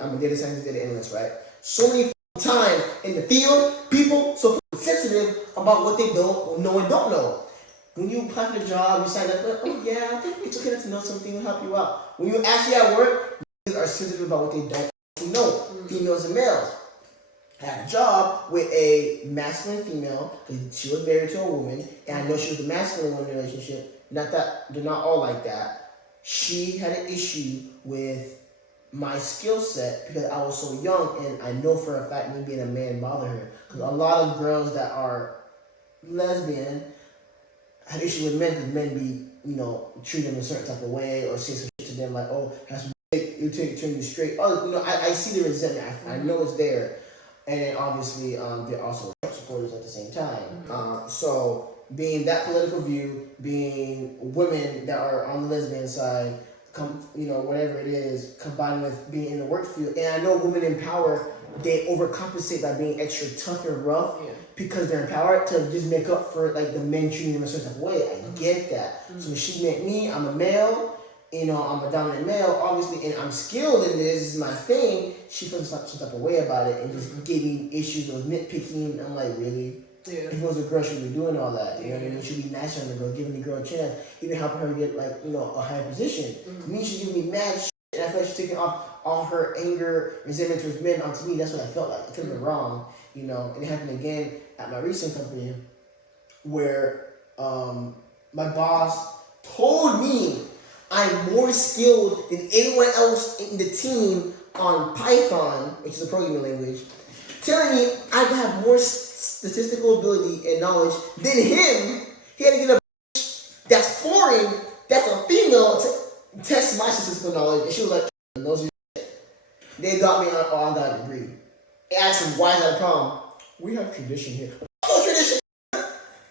I'm a data scientist, data analyst, right? So many times in the field, people so sensitive about what they don't know and don't know. When you apply for the job, you sign up, oh yeah, I think it's okay to know something will help you out. When you actually at work, people are sensitive about what they don't know. Females and males. I had a job with a masculine female because she was married to a woman, and I know she was the masculine one in the relationship. Not that they're not all like that. She had an issue with my skill set because I was so young, and I know for a fact me being a man bothered her. Because a lot of girls that are lesbian have issues with men because men be, treat them a certain type of way or say some shit to them like, oh, has to turn you straight. Oh, I see the resentment. I know it's there. And then obviously, they're also Trump supporters at the same time. So being that political view, being women that are on the lesbian side, whatever it is, combined with being in the work field. And I know women in power, they overcompensate by being extra tough and rough because they're empowered to just make up for like the men treating them a certain type of way. I get that. So when she met me, I'm a male. I'm a dominant male, obviously, and I'm skilled in this. This is my thing. She feels some type of way about it and just gave me issues of nitpicking. I'm like, really? Yeah. If it was a girl, she'd be doing all that. You know what I mean? She'd be nicer on the girl, giving the girl a chance, even helping her get a higher position. Me, she's giving me mad shit, and I feel like she's taking off all her anger, resentment towards men onto me. That's what I felt like. It could have been wrong, And it happened again at my recent company, where my boss told me I'm more skilled than anyone else in the team on Python, which is a programming language, telling me I have more statistical ability and knowledge than him. He had to get a that's foreign, that's a female, to test my statistical knowledge, and she was like, knows you. They got me on that degree. They asked him, why is that a problem? We have tradition here. Oh, tradition!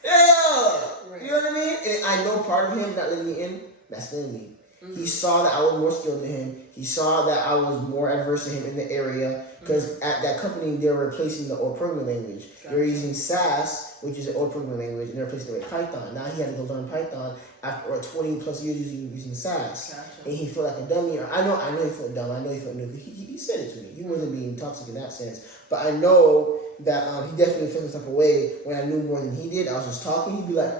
Yeah! Right. You know what I mean? And I know part of him not letting me in, masculinity. He saw that I was more skilled than him. He saw that I was more adverse to him in the area. Because at that company, they were replacing the old programming language. They were using SAS, which is an old programming language, and they're replacing it with Python. Now he had to go learn Python after 20 plus years using SAS. Gotcha. And he felt like a dummy. Or I know he felt dumb. I know he felt new. He said it to me. He wasn't being toxic in that sense. But I know that he definitely felt some type of way when I knew more than he did. I was just talking. He'd be like,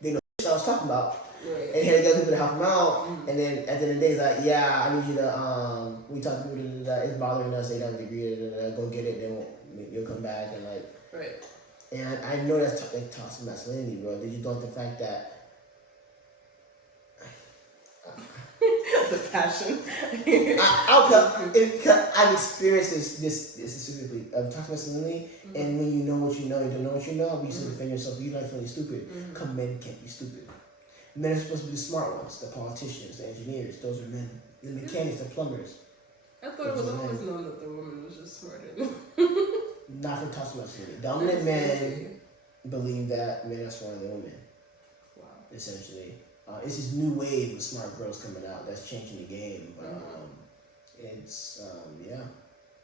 they know what I was talking about. Right. And he had to get people to help him out. And then at the end of the day, he's like, yeah, I need you to, we talked to people that it's bothering us, they don't agree, go get it, then you'll come back. And like, Right. and I know that's like toxic masculinity, bro. They just don't the fact that The passion. I've experienced this specifically of toxic masculinity, and when you know what you know, you don't know what you know, but you still defend yourself, you don't feel you're stupid. Come men can't be stupid. Men are supposed to be the smart ones, the politicians, the engineers, those are men. The mechanics, the plumbers. I thought it was always known that the woman was just smarter. Not from toxic masculinity. Dominant men believe that men are smarter than women. Wow. Essentially. It's this new wave of smart girls coming out that's changing the game. But it's, yeah.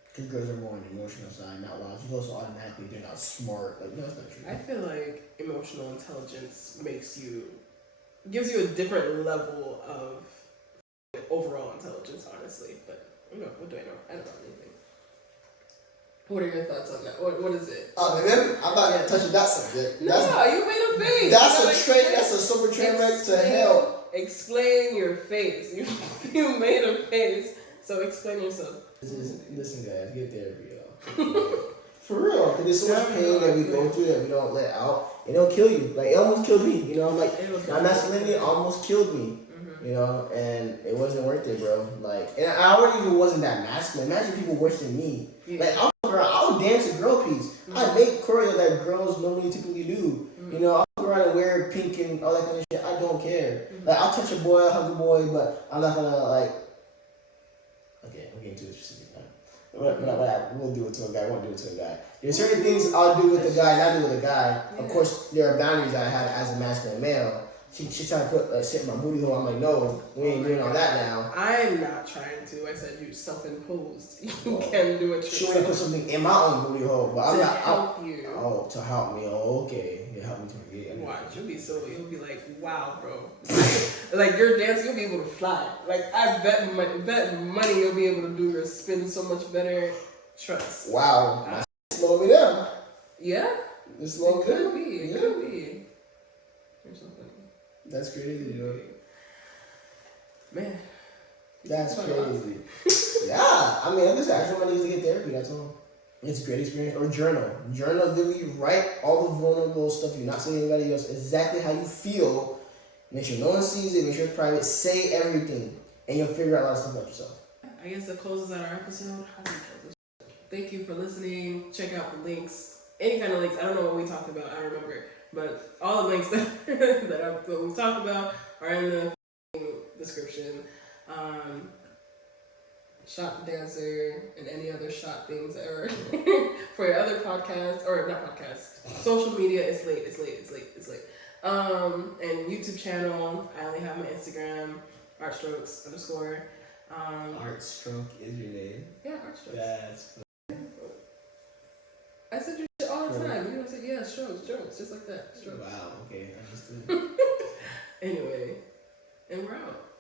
Because girls are more on the emotional side, not logical, so automatically they're not smart. Like, no, that's not true. I feel like emotional intelligence gives you a different level of overall intelligence, honestly. But what do I know? I don't know anything. What are your thoughts on that? What is it? Then I'm not gonna touch that subject. No, you made a face. That's a train. That's a super train wreck to hell. Explain your face. You made a face. So explain yourself. Listen, guys, get therapy, y'all. For real, because there's so much pain that we go through that we don't let out, and it'll kill you. Like, it almost killed me. You know, I'm like, my masculinity almost killed me. You know, and it wasn't worth it, bro. Like, and I already even wasn't that masculine. Imagine people worse than me. Like, I'll dance a girl piece. I make choreo that girls normally typically do. You know, I'll go around and wear pink and all that kind of shit. I don't care. Like, I'll touch a boy, I'll hug a boy, but I'm not gonna, like, okay, I'm getting too specific now. But I will do it to a guy, I won't do it to a guy. There's certain things I'll do with the guy, not do with a guy. Of course, there are boundaries that I have as a masculine male. She's trying to put shit in my booty hole. I'm like, no, we ain't doing all that now. I'm not trying to. I said you self-imposed. You can do it yourself. She want to put something in my own booty hole, but I'm not. To help you. Oh, to help me. Oh, okay. You help me to forget. Watch. You'll be like, wow, bro. Like, your dance, you'll be able to fly. Like, I bet money you'll be able to do your spin so much better. Trust. Wow. Slow me down. Yeah? It's slow me down. It could be. Or something. That's crazy, yo. Man. That's crazy. Yeah. I mean, listen, I just want to get therapy, that's all. It's a great experience. Or journal. Journal, literally write all the vulnerable stuff you're not saying to anybody else, exactly how you feel. Make sure no one sees it, make sure it's private. Say everything, and you'll figure out a lot of stuff about yourself. I guess that closes out our episode. Thank you for listening. Check out the links. Any kind of links. I don't know what we talked about. I don't remember. But all the links that we talked about are in the description. Shot the Dancer and any other shot things that are for your other podcasts, or not podcasts, social media. It's late. And YouTube channel. I only have my Instagram, artstrokes_. Artstroke is your name. Yeah, artstrokes. That's I said your shit all the time. You know, I said, yeah, strokes, just like that. Strokes. wow. Okay, I understood. Anyway, and we're out.